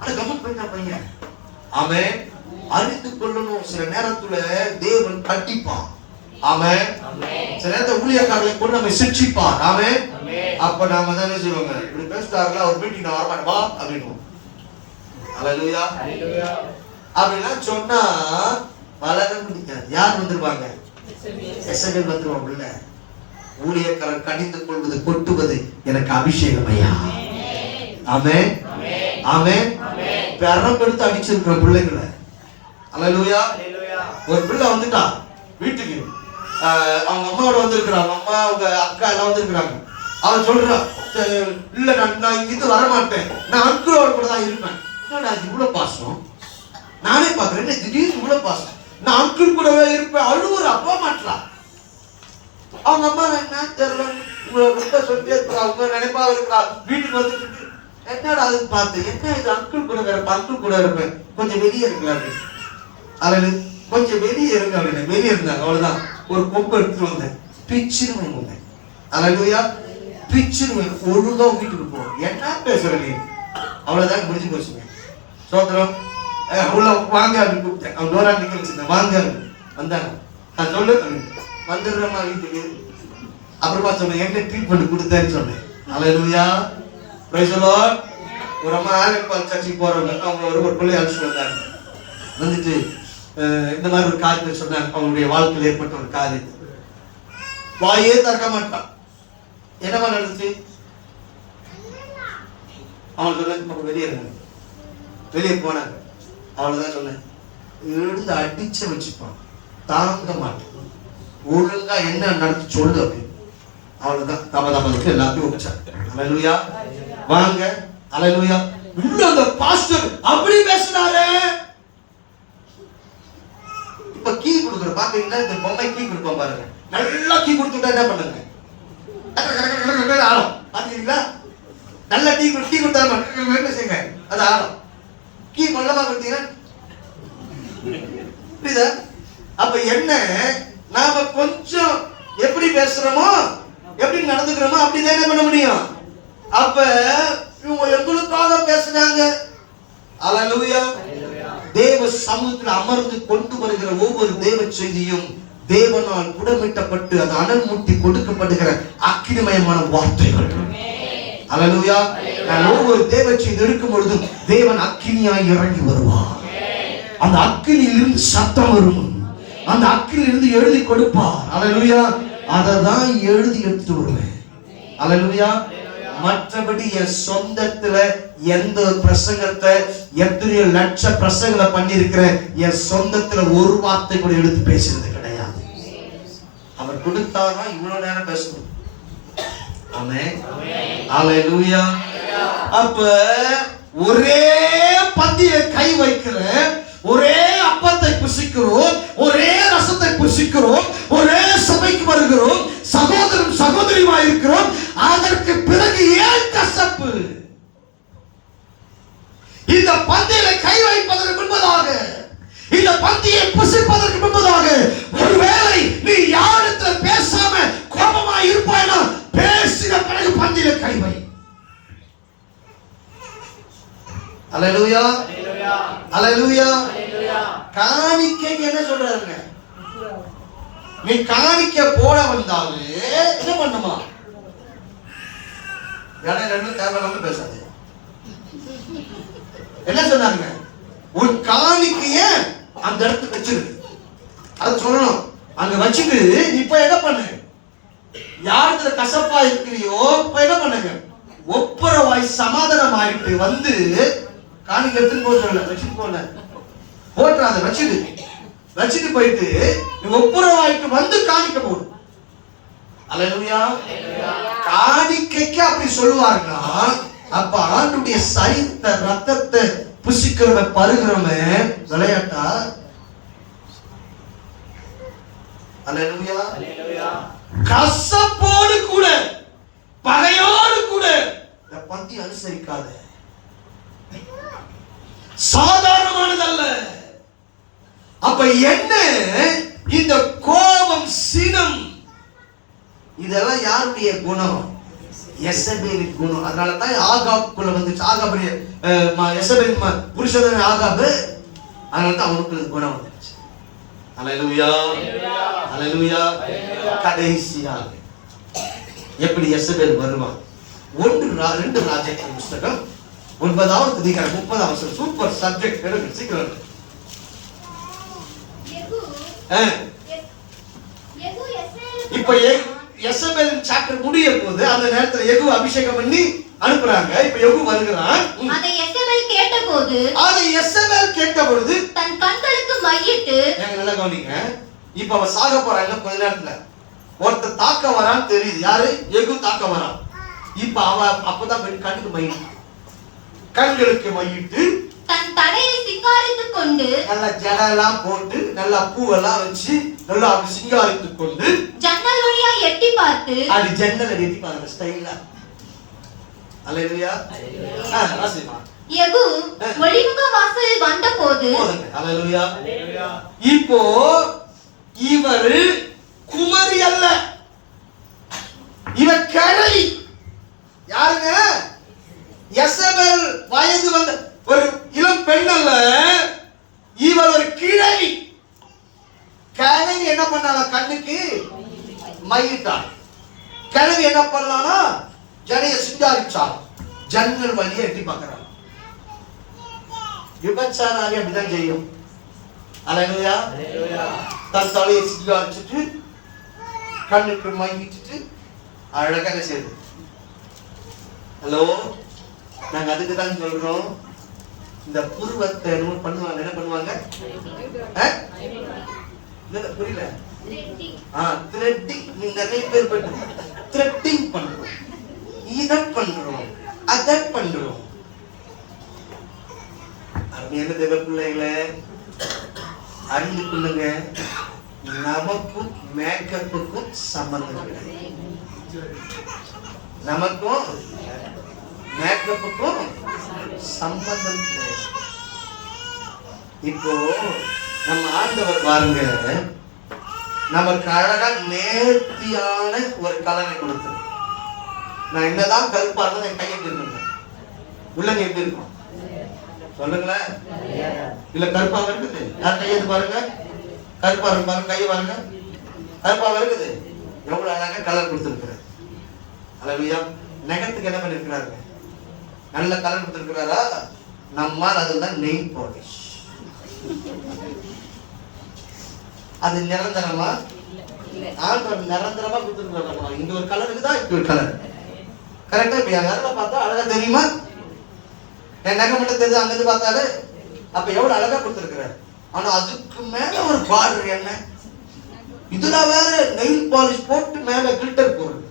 அட கமெண்ட் பண்ண பையன். ஆமென். அறிந்து கொள்ளணும். சில நேரத்துல தேவன் கண்டிப்பான். ஆமென். சில நேரத்துல ஊழியக்காரர்களை கொண்டு நம்ம சிட்சிப்பான். ஆமென். அப்ப நாம தான் என்ன செய்வாங்க, இப்படி பேசுறாங்களா ஒரு மீட்டிங் நான் வரமாட்டேன் வா அப்படின்னு. அல்லேலூயா. அப்படின்னா சொன்னா வளர முடியாது. யார் வந்துருவாங்க? எசபேல் வந்துருவாங்கல்ல. ஊழியக்காரர் கடிந்து கொள்வது கொட்டுவது எனக்கு அபிஷேகம் ஐயா. ஆமென். ஆமென். பெரம் எடுத்து அடிச்சிருக்கிற பிள்ளைகளை. அல்லேலூயா. ஒரு பிள்ளை வந்துட்டா வீட்டுக்கு, அவங்க அம்மாவோட வந்திருக்கிறாங்க, அம்மா அவங்க அக்கா எல்லாம் வந்திருக்கிறாங்க. அவன் சொல்றான், இல்ல நான் இங்கிருந்து வர மாட்டேன், நான் அங்கிளோட கூட தான் இருப்பேன். என்னடா இவ்வளவு பாசம், நானே பாக்குறேன் திடீர்னு இவ்வளவு பாசம், நான் அங்கிள் கூடவே இருப்பேன். அழுவுற அப்பா மாட்டா. அவங்க அம்மா என்ன தெரியல, உங்களை சொல்லிட்டே இருக்கிறா, அவங்க நினைப்பா இருக்கிறா. வீட்டுக்கு வந்துட்டு என்னடா அது பார்த்து, என்ன இது அங்கிள் கூட வேற, அங்கிள் கூட இருப்பேன், கொஞ்சம் வெளியே இருக்கலாம், அல்லது கொஞ்சம் வெளியே இருங்க அப்படின்னு. வெளியே இருந்தாங்க. அவ்வளவுதான், ஒரு கொம்பை எடுத்துட்டு வந்தேன், பிச்சிருவேன். அல்லேலூயா. பிச்சிருவேன். ஒழுங்கா வீட்டுக்கு போ, என்ன பேசுற நீ, அவ்வளவுதான், முடிஞ்சு போச்சுங்க. சோத்திரம். உள்ள வாங்க அப்படின்னு கூப்பிட்டேன். அவன் டோரா நிக்க வச்சிருந்தேன், வாங்க வந்தாங்க. நான் சொல்ல வந்துடுறேம்மா வீட்டுக்கு. அப்புறமா சொன்னேன் என்ன ட்ரீட்மெண்ட் கொடுத்தேன்னு சொன்னேன். அல்லேலூயா, பிரைஸ் தி லார்ட். ஒரு அம்மா ஆலயப்பால் சர்ச்சுக்கு போறவங்க, அவங்க ஒரு பிள்ளை அழைச்சிட்டு வந்தாங்க. வந்துட்டு இந்த மாதிரி ஒரு காரியத்தை சொன்னாங்க. அவங்களுடைய வாழ்க்கையில் ஏற்பட்ட ஒரு காரியத்தை வாயே திறக்க மாட்டான். என்னவா நடந்துச்சு? அவன் சொன்ன வெளியே இருந்தாங்க, வெளியே போனாங்க. அவ்வளவுதான் சொன்னேன், எழுந்து அடிச்சு வச்சுப்பான், தாங்க மாட்டேன், ஒழுங்கா என்ன நடத்தி சொல்லு அப்படின்னு. அவ்வளவுதான், தமதமதுக்கு எல்லாத்தையும் வச்சாங்க. அல்லேலூயா, வாங்க. அல்லேலூயா. இன்னும் அந்த பாஸ்டர் அப்படி பேசினாரு. இப்ப கீ கொடுக்குற பாத்தீங்கன்னா, இந்த பொம்மை கீ கொடுப்போம் பாருங்க, நல்லா கீ கொடுத்துட்டா என்ன பண்ணுங்க, ஆடும் பாத்தீங்களா? நல்ல டீ கொடுத்தா செய்யுங்க, அது ஆடும். கீ மல்லமா கொடுத்தீங்கன்னா புரியுதா? அப்ப என்ன, நாம கொஞ்சம் எப்படி பேசுறோமோ எப்படி நடந்துக்கிறோமோ அப்படிதான் என்ன பண்ண முடியும். அப்ப இவங்க எங்களுக்காக பேசுறாங்க. அல்லேலூயா. தேவ சமூகத்தில் அமர்ந்து கொண்டு வருகிற ஒவ்வொரு தேவ செய்தியும் தேவனால் புடமிட்டப்பட்டு அது அனல் மூட்டி கொடுக்கப்படுகிற அக்கினிமயமான வார்த்தைகள். அல்லேலூயா. நான் ஒவ்வொரு தேவ செய்தி எடுக்கும் பொழுதும் தேவன் அக்கினியாய் இறங்கி வருவார். அந்த அக்கினியிலிருந்து சத்தம் வரும், அந்த அக்கினியிலிருந்து எழுதி கொடுப்பார். அல்லேலூயா. அதை தான் எழுதி எடுத்துட்டு வருவேன். அல்லேலூயா. மற்றபடி என் சொந்தத்துல எந்த பிரசங்கத்தை எத்தனையோ லட்ச பிரசங்களை பண்ணிருக்கிற என் சொந்தத்துல ஒரு வார்த்தை கூட எடுத்து பேசுறது கிடையாது. அவர் கொடுத்தாதான் இவ்வளவு நேரம் பேசணும். ஆமென். அல்லேலூயா. அப்ப ஒரே பந்தியில கை வைக்கிற, ஒரே அப்பத்தை புசிக்கிறோம், ஒரே ரசத்தை புசிக்கிறோம், ஒரே சபைக்கு வருகிறோம், சகோதரன் சகோதரியுமாய் இருக்கிறோம். அதற்கு பிறகு ஏன் கசப்பு? இந்த பந்தியில கை வைப்பதற்கு முன்பதாக, இந்த பந்தியை புசிப்பதற்கு முன்பதாக, ஒருவேளை நீ யாரிடத்துல பேசாம கோபமாய் இருப்பாய்னா பேசின பிறகு பந்தியில கை வை. அல்லேலூயா, அல்லேலூயா. காணிக்கை என்ன சொல்றாருங்க? நீ காணிக்க போட வந்தாலே என்ன பண்ணுமா? இடையில தேவையில்லாம பேசாது. என்ன சொன்னாங்க? உன் காணிக்கைய அந்த இடத்துக்கு வச்சிரு, அது சொல்லணும். அங்க வச்சுட்டு இப்ப என்ன பண்ணு, யாருக்கு கசப்பா இருக்கிறியோ இப்ப என்ன பண்ணுங்க, ஒப்புரவாய் சமாதானம் ஆயிட்டு வந்து காணிக்கை எடுத்துன்னு போக சொல்ல, வச்சுட்டு போல போட்டுறாத, வச்சுட்டு போயிட்டு நீ ஒப்புரவாயிட்டு வந்து காணிக்க போடு. அல்லேலூயா. காணிக்கைக்கு அப்படி சொல்லுவாருன்னா, அப்ப ஆண்டுடைய சரீரத்தை ரத்தத்தை புசிக்கிறவ பருகிறவன் விளையாட்டா? அல்லேலூயா. கசப்போடு கூட பகையோடு கூட இந்த பந்தி அனுசரிக்காத, சாதாரணமானதல்ல. அப்ப என்ன, இந்த கோபம், சினம், இதெல்லாம் யாருடைய குணம்? எசபேலின் குணம். அதனால தான் ஆகாபுக்குள்ள வந்துச்சு. ஆகாபுடைய எசபேல் புருஷன் ஆகாபு, அதனால தான் அவனுக்கு குணம் வந்துச்சு. அல்லேலூயா, அல்லேலூயா. கடைசியாக எப்படி எசபேல் வருவான்? 1-2 ராஜாக்கள் புத்தகம் 9வது அதிகாரம் 30வது வசனம். Super subject. எடுங்க சீக்கிரம். இப்ப எசபேலின் சாப்டர் முடிய போது அந்த நேரத்துல யெகூ அபிஷேகம் பண்ணி அனுப்புறாங்க. இப்ப யெகூ வருகிறான். அதை எசபேல் கேட்டபொழுது தன் கண்களுக்கு மையிட்டு, நல்லா கவனிங்க, இப்ப அவ சாக போறாங்க. கொஞ்ச நேரத்துல ஒருத்தர் தாக்க வரான்னு தெரியுது. யாரு? யெகூ தாக்க வரான். இப்ப அவ அப்பதான் கண்ணுக்கு மையிட்டு, கண்களுக்கு மையிட்டு தன் தலையை சிங்காரித்துக் கொண்டு, நல்ல ஜடெல்லாம் போட்டு நல்ல பூவெல்லாம் வச்சு நல்லா சிங்காரித்துக் கொண்டு ஜன்னல் வழியா எட்டி பார்த்து, அது ஜன்னல் எட்டி பாருங்க ஸ்டைலா. அல்லேலூயா. ராசிமா யெகூ ஒளிமுக வாசலில் வந்தபோது, அல்லேலூயா. இப்போ இவர் குமரி அல்ல, இவர் கிழை. யாருங்க? எசபேல் வயது வந்த ஒரு இளம் பெண் அல்ல, இவர் ஒரு கிழவி. கிழவி என்ன பண்ணாங்க? மையிட்டான். கிழவி என்ன பண்ணலாம்னா ஜனைய சிங்காரிச்சான். ஜன்னல் வழியை எட்டி பார்க்கறான். விபச்சாராக அப்படிதான் செய்யும். அல்லேலூயா. தன் தலையை சிங்காரிச்சுட்டு கண்ணுக்கு மையிட்டு அழகாக செய்யுது. ஹலோ, நாங்க அதுக்கு தான் சொல்றோம், இந்த புருவத்தை பண்ணுவாங்க. என்ன பண்ணுவாங்க? புரியல. த்ரெட்டிங். நீங்க நிறைய பேர் த்ரெட்டிங் பண்றோம், இதை பண்றோம், அதை பண்றோம். அருமையான தேவ பிள்ளைகளை அறிந்து கொள்ளுங்க, நமக்கும் மேக்கப்புக்கும் சம்பந்தம் கிடையாது. நமக்கும் மேக்கப்புக்கும் சம்பந்தம் கிடையாது. இப்போ நம்ம ஆண்டவர் பாருங்க, நமக்கு அழகா நேர்த்தியான ஒரு கலனை கொடுத்து, நான் என்னதான் கருப்பா இருந்தா என் கையை இருக்கேன், உள்ளங்க எப்படி இருக்கும் சொல்லுங்களேன்? இல்ல கருப்பாக இருக்குது. யார் கையை பாருங்க, கருப்பா இருக்கு பாருங்க, கையை பாருங்க, கருப்பாக இருக்குது. எவ்வளவு அழகா கலர் கொடுத்துருக்கிறார். அல்லேலூயா. நகத்துக்கு என்ன பண்ணிருக்கிறாரு? நல்ல கலர் கொடுத்துருக்கிறாரா? நம்மால் அதுதான் நெயில் பாலிஷ். அது நிரந்தரமா? ஆண்டவர் நிரந்தரமா கொடுத்துருக்கிறார். இங்க ஒரு கலர் இருக்குதா, இங்க ஒரு கலர். கரெக்டா இப்ப என் விரல பார்த்தா அழகா தெரியுமா? என் நகை மட்டும் தெரியுது அங்கிருந்து பார்த்தாரு. அப்ப எவ்வளவு அழகா கொடுத்துருக்கிறார். ஆனா அதுக்கு மேல ஒரு பார்டர் என்ன? இதுல வேற நெயில் பாலிஷ் போட்டு மேல கிளிட்டர் போடுறது.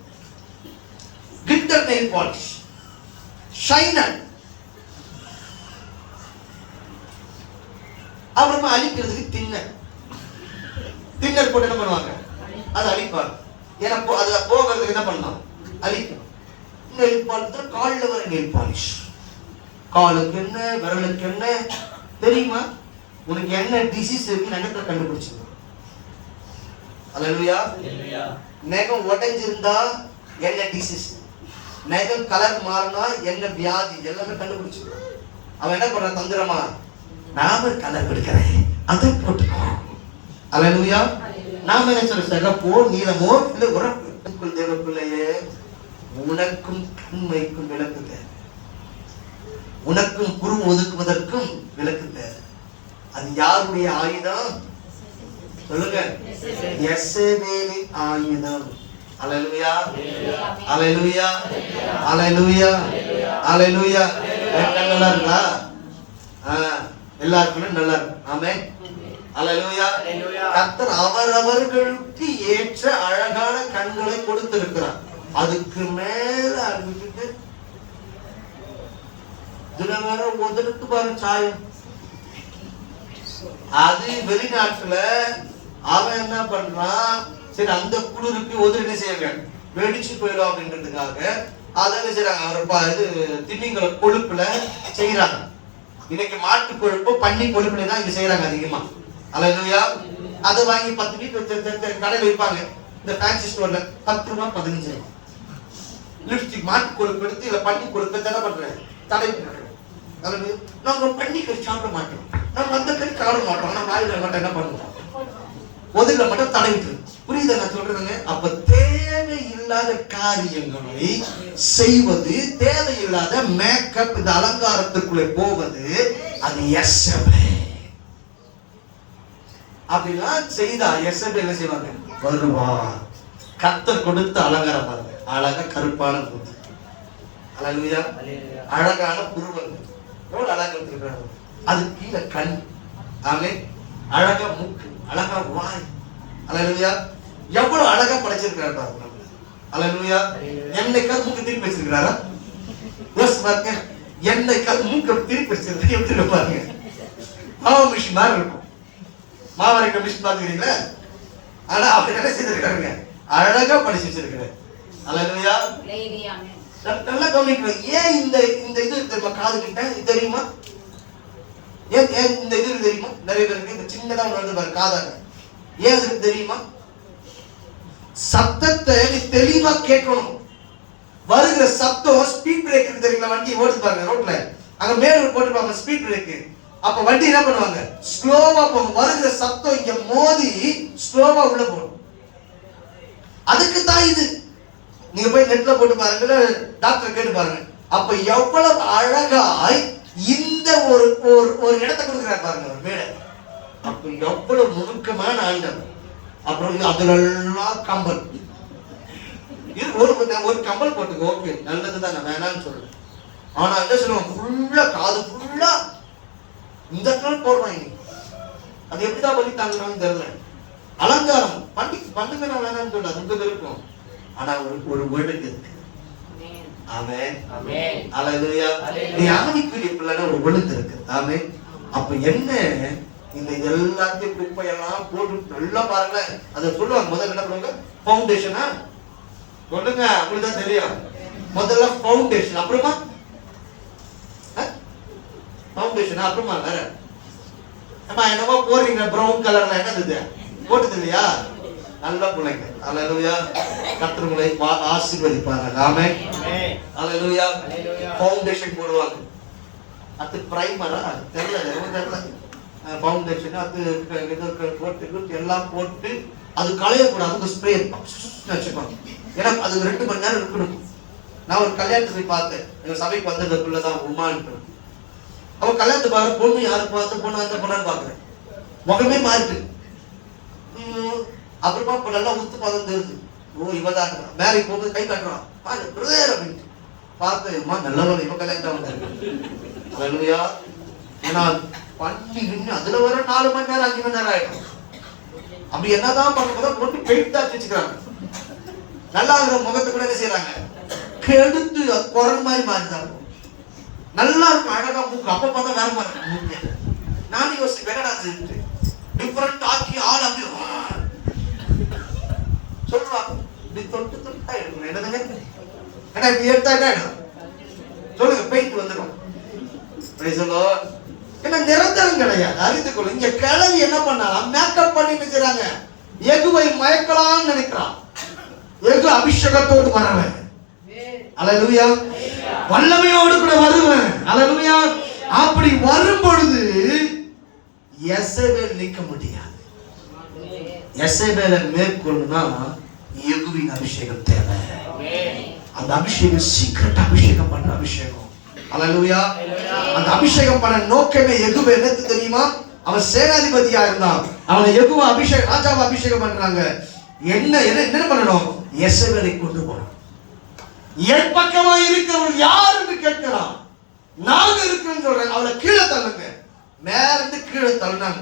Glitter nail polish, shiner. அப்புறமா அழிக்கிறதுக்கு தின்னர். தின்னர் போட்டு என்ன பண்ணுவாங்க? அதை அழிப்பாங்க. ஏன்னா அது போகிறதுக்கு என்ன பண்ணலாம்? அழிக்கணும். நெயில் பாலிஷ் காலில் வர நெயில் பாலிஷ். காலுக்கு என்ன, விரலுக்கு என்ன தெரியுமா? உனக்கு என்ன டிசீஸ் இருக்கு நகத்தை கண்டுபிடிச்சு. அல்லேலூயா. நகம் உடைஞ்சிருந்தா என்ன டிசீஸ், நகம் கலர் மாறினா என்ன வியாதி, எல்லாமே கண்டுபிடிச்சு. அவன் என்ன பண்றான் தந்திரமா? நாம ஒரு கலர் கொடுக்கிறேன், அதை போட்டுக்கோ. அல்லேலூயா. நாம என்ன சொல்ற? சிகப்போ நீளமோ இல்ல உறப்பு. தேவ பிள்ளையே, உனக்கும் கண்மைக்கும் விளக்கு தேவை, உனக்கும் குரு ஒதுக்குவதற்கும் விளக்கு தேவை. அது யாருடைய ஆயுதம் சொல்லுங்க? யெசபேலின் ஆயுதம். அல்லேலூயா, அல்லேலூயா, அல்லேலூயா, அல்லேலூயா. நல்லா இருக்கா? எல்லாருக்கும் நல்லா இருக்கு. ஆமென். அல்லேலூயா. கர்த்தர் அவரவர்களுக்கு ஏற்ற அழகான கண்களை கொடுத்திருக்கிறார். அதுக்கு மேல அறிவிட்டு இதுல வேற உதடுக்கு பாரு சாயம். அது வெளிநாட்டுல அவன் என்ன பண்றான்? சரி, அந்த குளிருக்கு உதடு என்ன செய்ய வெடிச்சு போயிடும் அப்படின்றதுக்காக அதை என்ன செய்யறாங்க? இது திமிங்கல கொழுப்புல செய்யறாங்க. இன்னைக்கு மாட்டு கொழுப்பு பன்னி கொழுப்புல தான் இங்க செய்யறாங்க அதிகமா. அல்லேலூயா. அதை வாங்கி 10 கடையில் விற்பாங்க. இந்த ஃபேன்சி ஸ்டோர்ல 10 ரூபாய் 15 ரூபாய். லிப்ஸ்டிக் மாட்டு கொழுப்பு எடுத்து இதுல பன்னி கொழுப்பு என்ன பண்றேன்? தடை. நாங்க பன்னி கறி சாப்பிட மாட்டோம், நாங்க அந்த கறி சாப்பிட மாட்டோம், ஆனா வாயில மட்டும் என்ன பண்ணுவோம்? ஒதுல மட்டும் தடவிட்டு. புரியுதா நான் சொல்றேங்க? அப்ப தேவையில்லாத காரியங்களை செய்வது, தேவையில்லாத மேக்கப், இந்த அலங்காரத்துக்குள்ளே போவது, அது யெசபேல். அப்படிலாம் செய்தா யெசபேல் என்ன செய்வாங்க? வருவா. கர்த்தர் கொடுத்த அலங்காரம் பாருங்க, அழகா கருப்பான கூத்து. அல்லேலூயா. அழகான புருவங்கள், எவ்வளவு அழகா கொடுத்திருக்காங்க. அது கீழே கண். ஆமென். அழகா மூக்கு, அழகா வாய். அல்லேலூயா. எவ்வளவு அழகா படைச்சிருக்காரு பாருங்க. அல்லேலூயா. என்னைக்காவது மூக்கு திருப்பி வச்சிருக்கிறாரா? யோசிச்சு பாருங்க. என்னைக்காவது மூக்கு திருப்பி வச்சிருக்கா எப்படி பாருங்க? மாவு மிஷின் மாதிரி இருக்கும். மாவரைக்க மிஷின் பாத்துக்கிறீங்களா? ஆனா அவர் என்ன செய்திருக்காருங்க? அழகா படிச்சு வச்சிருக்கிறார். அல்லேலூயா. நல்லா கவனிக்கணும். ஏன் இந்த இது தெரியுமா? காது கிட்ட தெரியுமா? ஏன் இந்த இது தெரியுமா? நிறைய பேருக்கு இந்த சின்னதா வந்து பாரு காதாங்க. ஏன் அதுக்கு தெரியுமா? சத்தத்தை நீ தெளிவா கேட்கணும். வருகிற சத்தம் ஸ்பீட் பிரேக் தெரியுங்களா? வண்டி ஓடுது பாருங்க ரோட்ல, அங்க மேல போட்டுருப்பாங்க ஸ்பீட் பிரேக். அப்ப வண்டி என்ன பண்ணுவாங்க? ஸ்லோவா போகும். வருகிற சத்தம் இங்க மோதி ஸ்லோவா உள்ள போகும். அதுக்கு தான் இது. நீங்க போய் நெட்ல போட்டு பாருங்க, டாக்டர் கேட்டு பாருங்க. அப்ப எவ்வளவு அழகாய் இந்த ஒரு ஒரு இடத்தை கொடுக்குறாரு பாருங்க, ஒரு மேடை. அப்ப எவ்வளவு நுணுக்கமான ஆண்டவர். அப்புறம் அதுல எல்லாம் கம்பல், இது ஒரு கம்பல் போட்டுக்க, ஓகே நல்லதுதான், நான் வேணாம்னு சொல்றேன். ஆனா என்ன சொல்லுவாங்க, ஃபுல்லா காது ஃபுல்லா இந்த நாள் போடுறாங்க. அது எப்படிதான் பண்ணி தாங்கன்னு தெரியல. அலங்காரம் பண்ணுங்க, நான் வேணாம்னு சொல்ல, அது இருக்கும். ஆனா ஒரு வேர்டுக்கு இருக்கு. ஆமென், அல்லேலூயா. நீ ஆவிக்குரிய பிள்ளைனா ஒரு விழுந்து இருக்கு. ஆமென். அப்ப என்ன, இந்த எல்லாத்தையும் குப்பையெல்லாம் போட்டு நல்லா பாருங்க. அதை சொல்லுவாங்க, முதல்ல என்ன பண்ணுவாங்க, ஃபவுண்டேஷனா சொல்லுங்க, உங்களுக்கு தான் தெரியும். முதல்ல ஃபவுண்டேஷன், அப்புறமா ஃபவுண்டேஷன், அப்புறமா வேற அம்மா என்னமோ போறீங்க பிரவுன் கலர்ல, என்னது போட்டது இல்லையா? நல்ல பிள்ளைங்க. அல்லேலூயா. கர்த்தர் உங்களை ஆசீர்வதிப்பார்கள். ஆமென், அல்லேலூயா. ஃபவுண்டேஷன் போடுவாங்க. அது பிரைமரா தெரியல, ஃபவுண்டேஷன் அது போட்டு எல்லாம் போட்டு அது களையக்கூடாது, ஸ்ப்ரே வச்சுப்பாங்க. ஏன்னா அது 2 மணி நேரம் இருக்கணும். நான் ஒரு கல்யாணத்தை போய் பார்த்தேன், எங்க சபைக்கு வந்தது பிள்ளைதான் உமான்னு. அவ கல்யாணத்தை பாரு, பொண்ணு யாரு பார்த்து பொண்ணு அந்த பொண்ணான்னு பாக்குறேன், முகமே மாறிட்டு. அப்புறமா இப்ப நல்லா உத்து பதம் தெரியுது, ஓ இவதான். மேலே போகும்போது கை காட்டுறான், பாரு பிரதர் அப்படின்ட்டு பார்த்தேன்மா, நல்லவன் இவ கல்யாணம் வந்திருக்கு. அல்லேலூயா. ஏன்னா பண்ணி நின்று அதுல வர 4 மணி நேரம் 5 மணி நேரம் ஆயிடும். அப்படி என்னதான் பண்ண போதா பொண்ணு பெயிண்ட் தான் வச்சுக்கிறாங்க. நல்லா இருக்கிற முகத்தை கூட என்ன செய்யறாங்க, கெடுத்து குரல் மாதிரி மாறிதான். நல்லா இருக்கும், அழகா மூக்கு, அப்ப பார்த்தா வேற மாதிரி மூக்கு. நானும் யோசிச்சு என்னடா டிஃபரெண்ட் ஆக்கி ஆள் அப்படி சொல்லுவாங்க. இப்படி தொட்டு தொட்டா எடுக்கணும், என்னதுங்க, ஏன்னா இப்படி எடுத்தா என்ன சொல்லுங்க, பெயிண்ட் வந்துடும். ஏன்னா நிரந்தரம் கிடையாது, அறிந்து கொள்ளும். இங்க கிழவி என்ன பண்ணாலும் மேக்கப் பண்ணி நினைக்கிறாங்க, எகுவை மயக்கலாம்னு நினைக்கிறான். எகு அபிஷேகத்தோடு வரவன், அல்லேலூயா, வல்லமையோடு கூட வருவன், அல்லேலூயா. அப்படி வரும் பொழுது யெசபேல் நிற்க முடியாது. யெசபேலை மேற்கொள்ளுனா எகுவின் அபிஷேகம் தேவை. அந்த அபிஷேகம் சீக்கிரட் அபிஷேகம் பண்ற அபிஷேகம், அல்லேலூயா. அந்த அபிஷேகம் பண்ண நோக்கமே எகுவை என்னது தெரியுமா? அவன் சேனாதிபதியா இருந்தான், அவனை எகுவ அபிஷேகம் ராஜாவை அபிஷேகம் பண்றாங்க. என்ன பண்ணணும், யெசபேலை கொண்டு போறான். என் பக்கமா இருக்கிறவங்க யார் என்று கேட்கிறான். நாங்க இருக்குன்னு சொல்றேன், அவளை கீழே தள்ளுங்க. மேல இருந்து கீழே தள்ளினாங்க,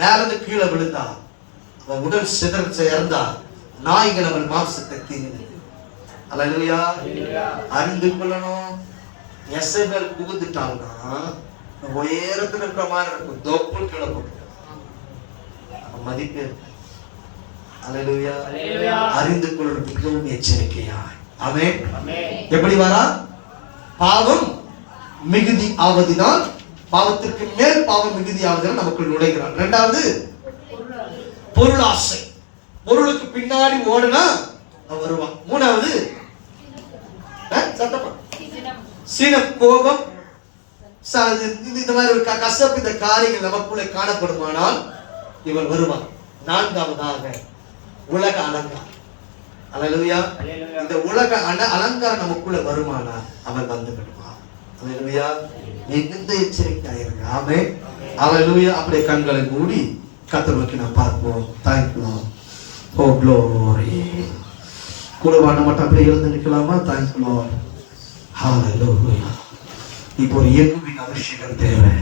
மேல இருந்து கீழே விழுந்தா, அவன் உடல் சிதற இறந்தா, நாய்கள் அவன் மாம்சத்தை தீங்கினது. அல்லேலூயா. அறிந்து கொள்ளணும். யெசபேல் புகுந்துட்டாங்கன்னா உயரத்துல இருக்கிற மாதிரி இருக்கும், தொப்புள் கீழே போட்டு மதிப்பு. அல்லேலூயா. அறிந்து கொள்ளணும், மிகவும் எச்சரிக்கையாய். ஆமென். எப்படி வரா? பாவம் மிகுதி ஆவதினால், பாவத்திற்கு மேல் பாவம் மிகுதி ஆவதினால் நமக்குள் நுழைகிறான். 2வது பொருளாசை, பொருளுக்கு பின்னாடி ஓடுனா வருவான். 3வது சீனம், கோபம், இந்த மாதிரி ஒரு கசப்பு, இந்த காரியங்கள் நமக்குள்ளே காணப்படுமானால் இவன் வருவான். 4வதாக உலக அலங்காரம். அல்லேலூயா. இந்த உலக அலங்காரம் நமக்குள்ள வருமானா அவன் வந்து விடுவான். அல்லேலூயா. மிகுந்த எச்சரிக்கையாயிருங்க. ஆமென், அல்லேலூயா. அப்படியே கண்களை மூடி கர்த்தரை நோக்கி நாம் பார்ப்போம். Thank you. Oh glory. கூடவான மட்டும் அப்படியே எழுந்து நிற்கலாமா? Thank you Lord. ஹalleluya. இப்போ ஒரு எகுவின் அபிஷேகம் தேவை.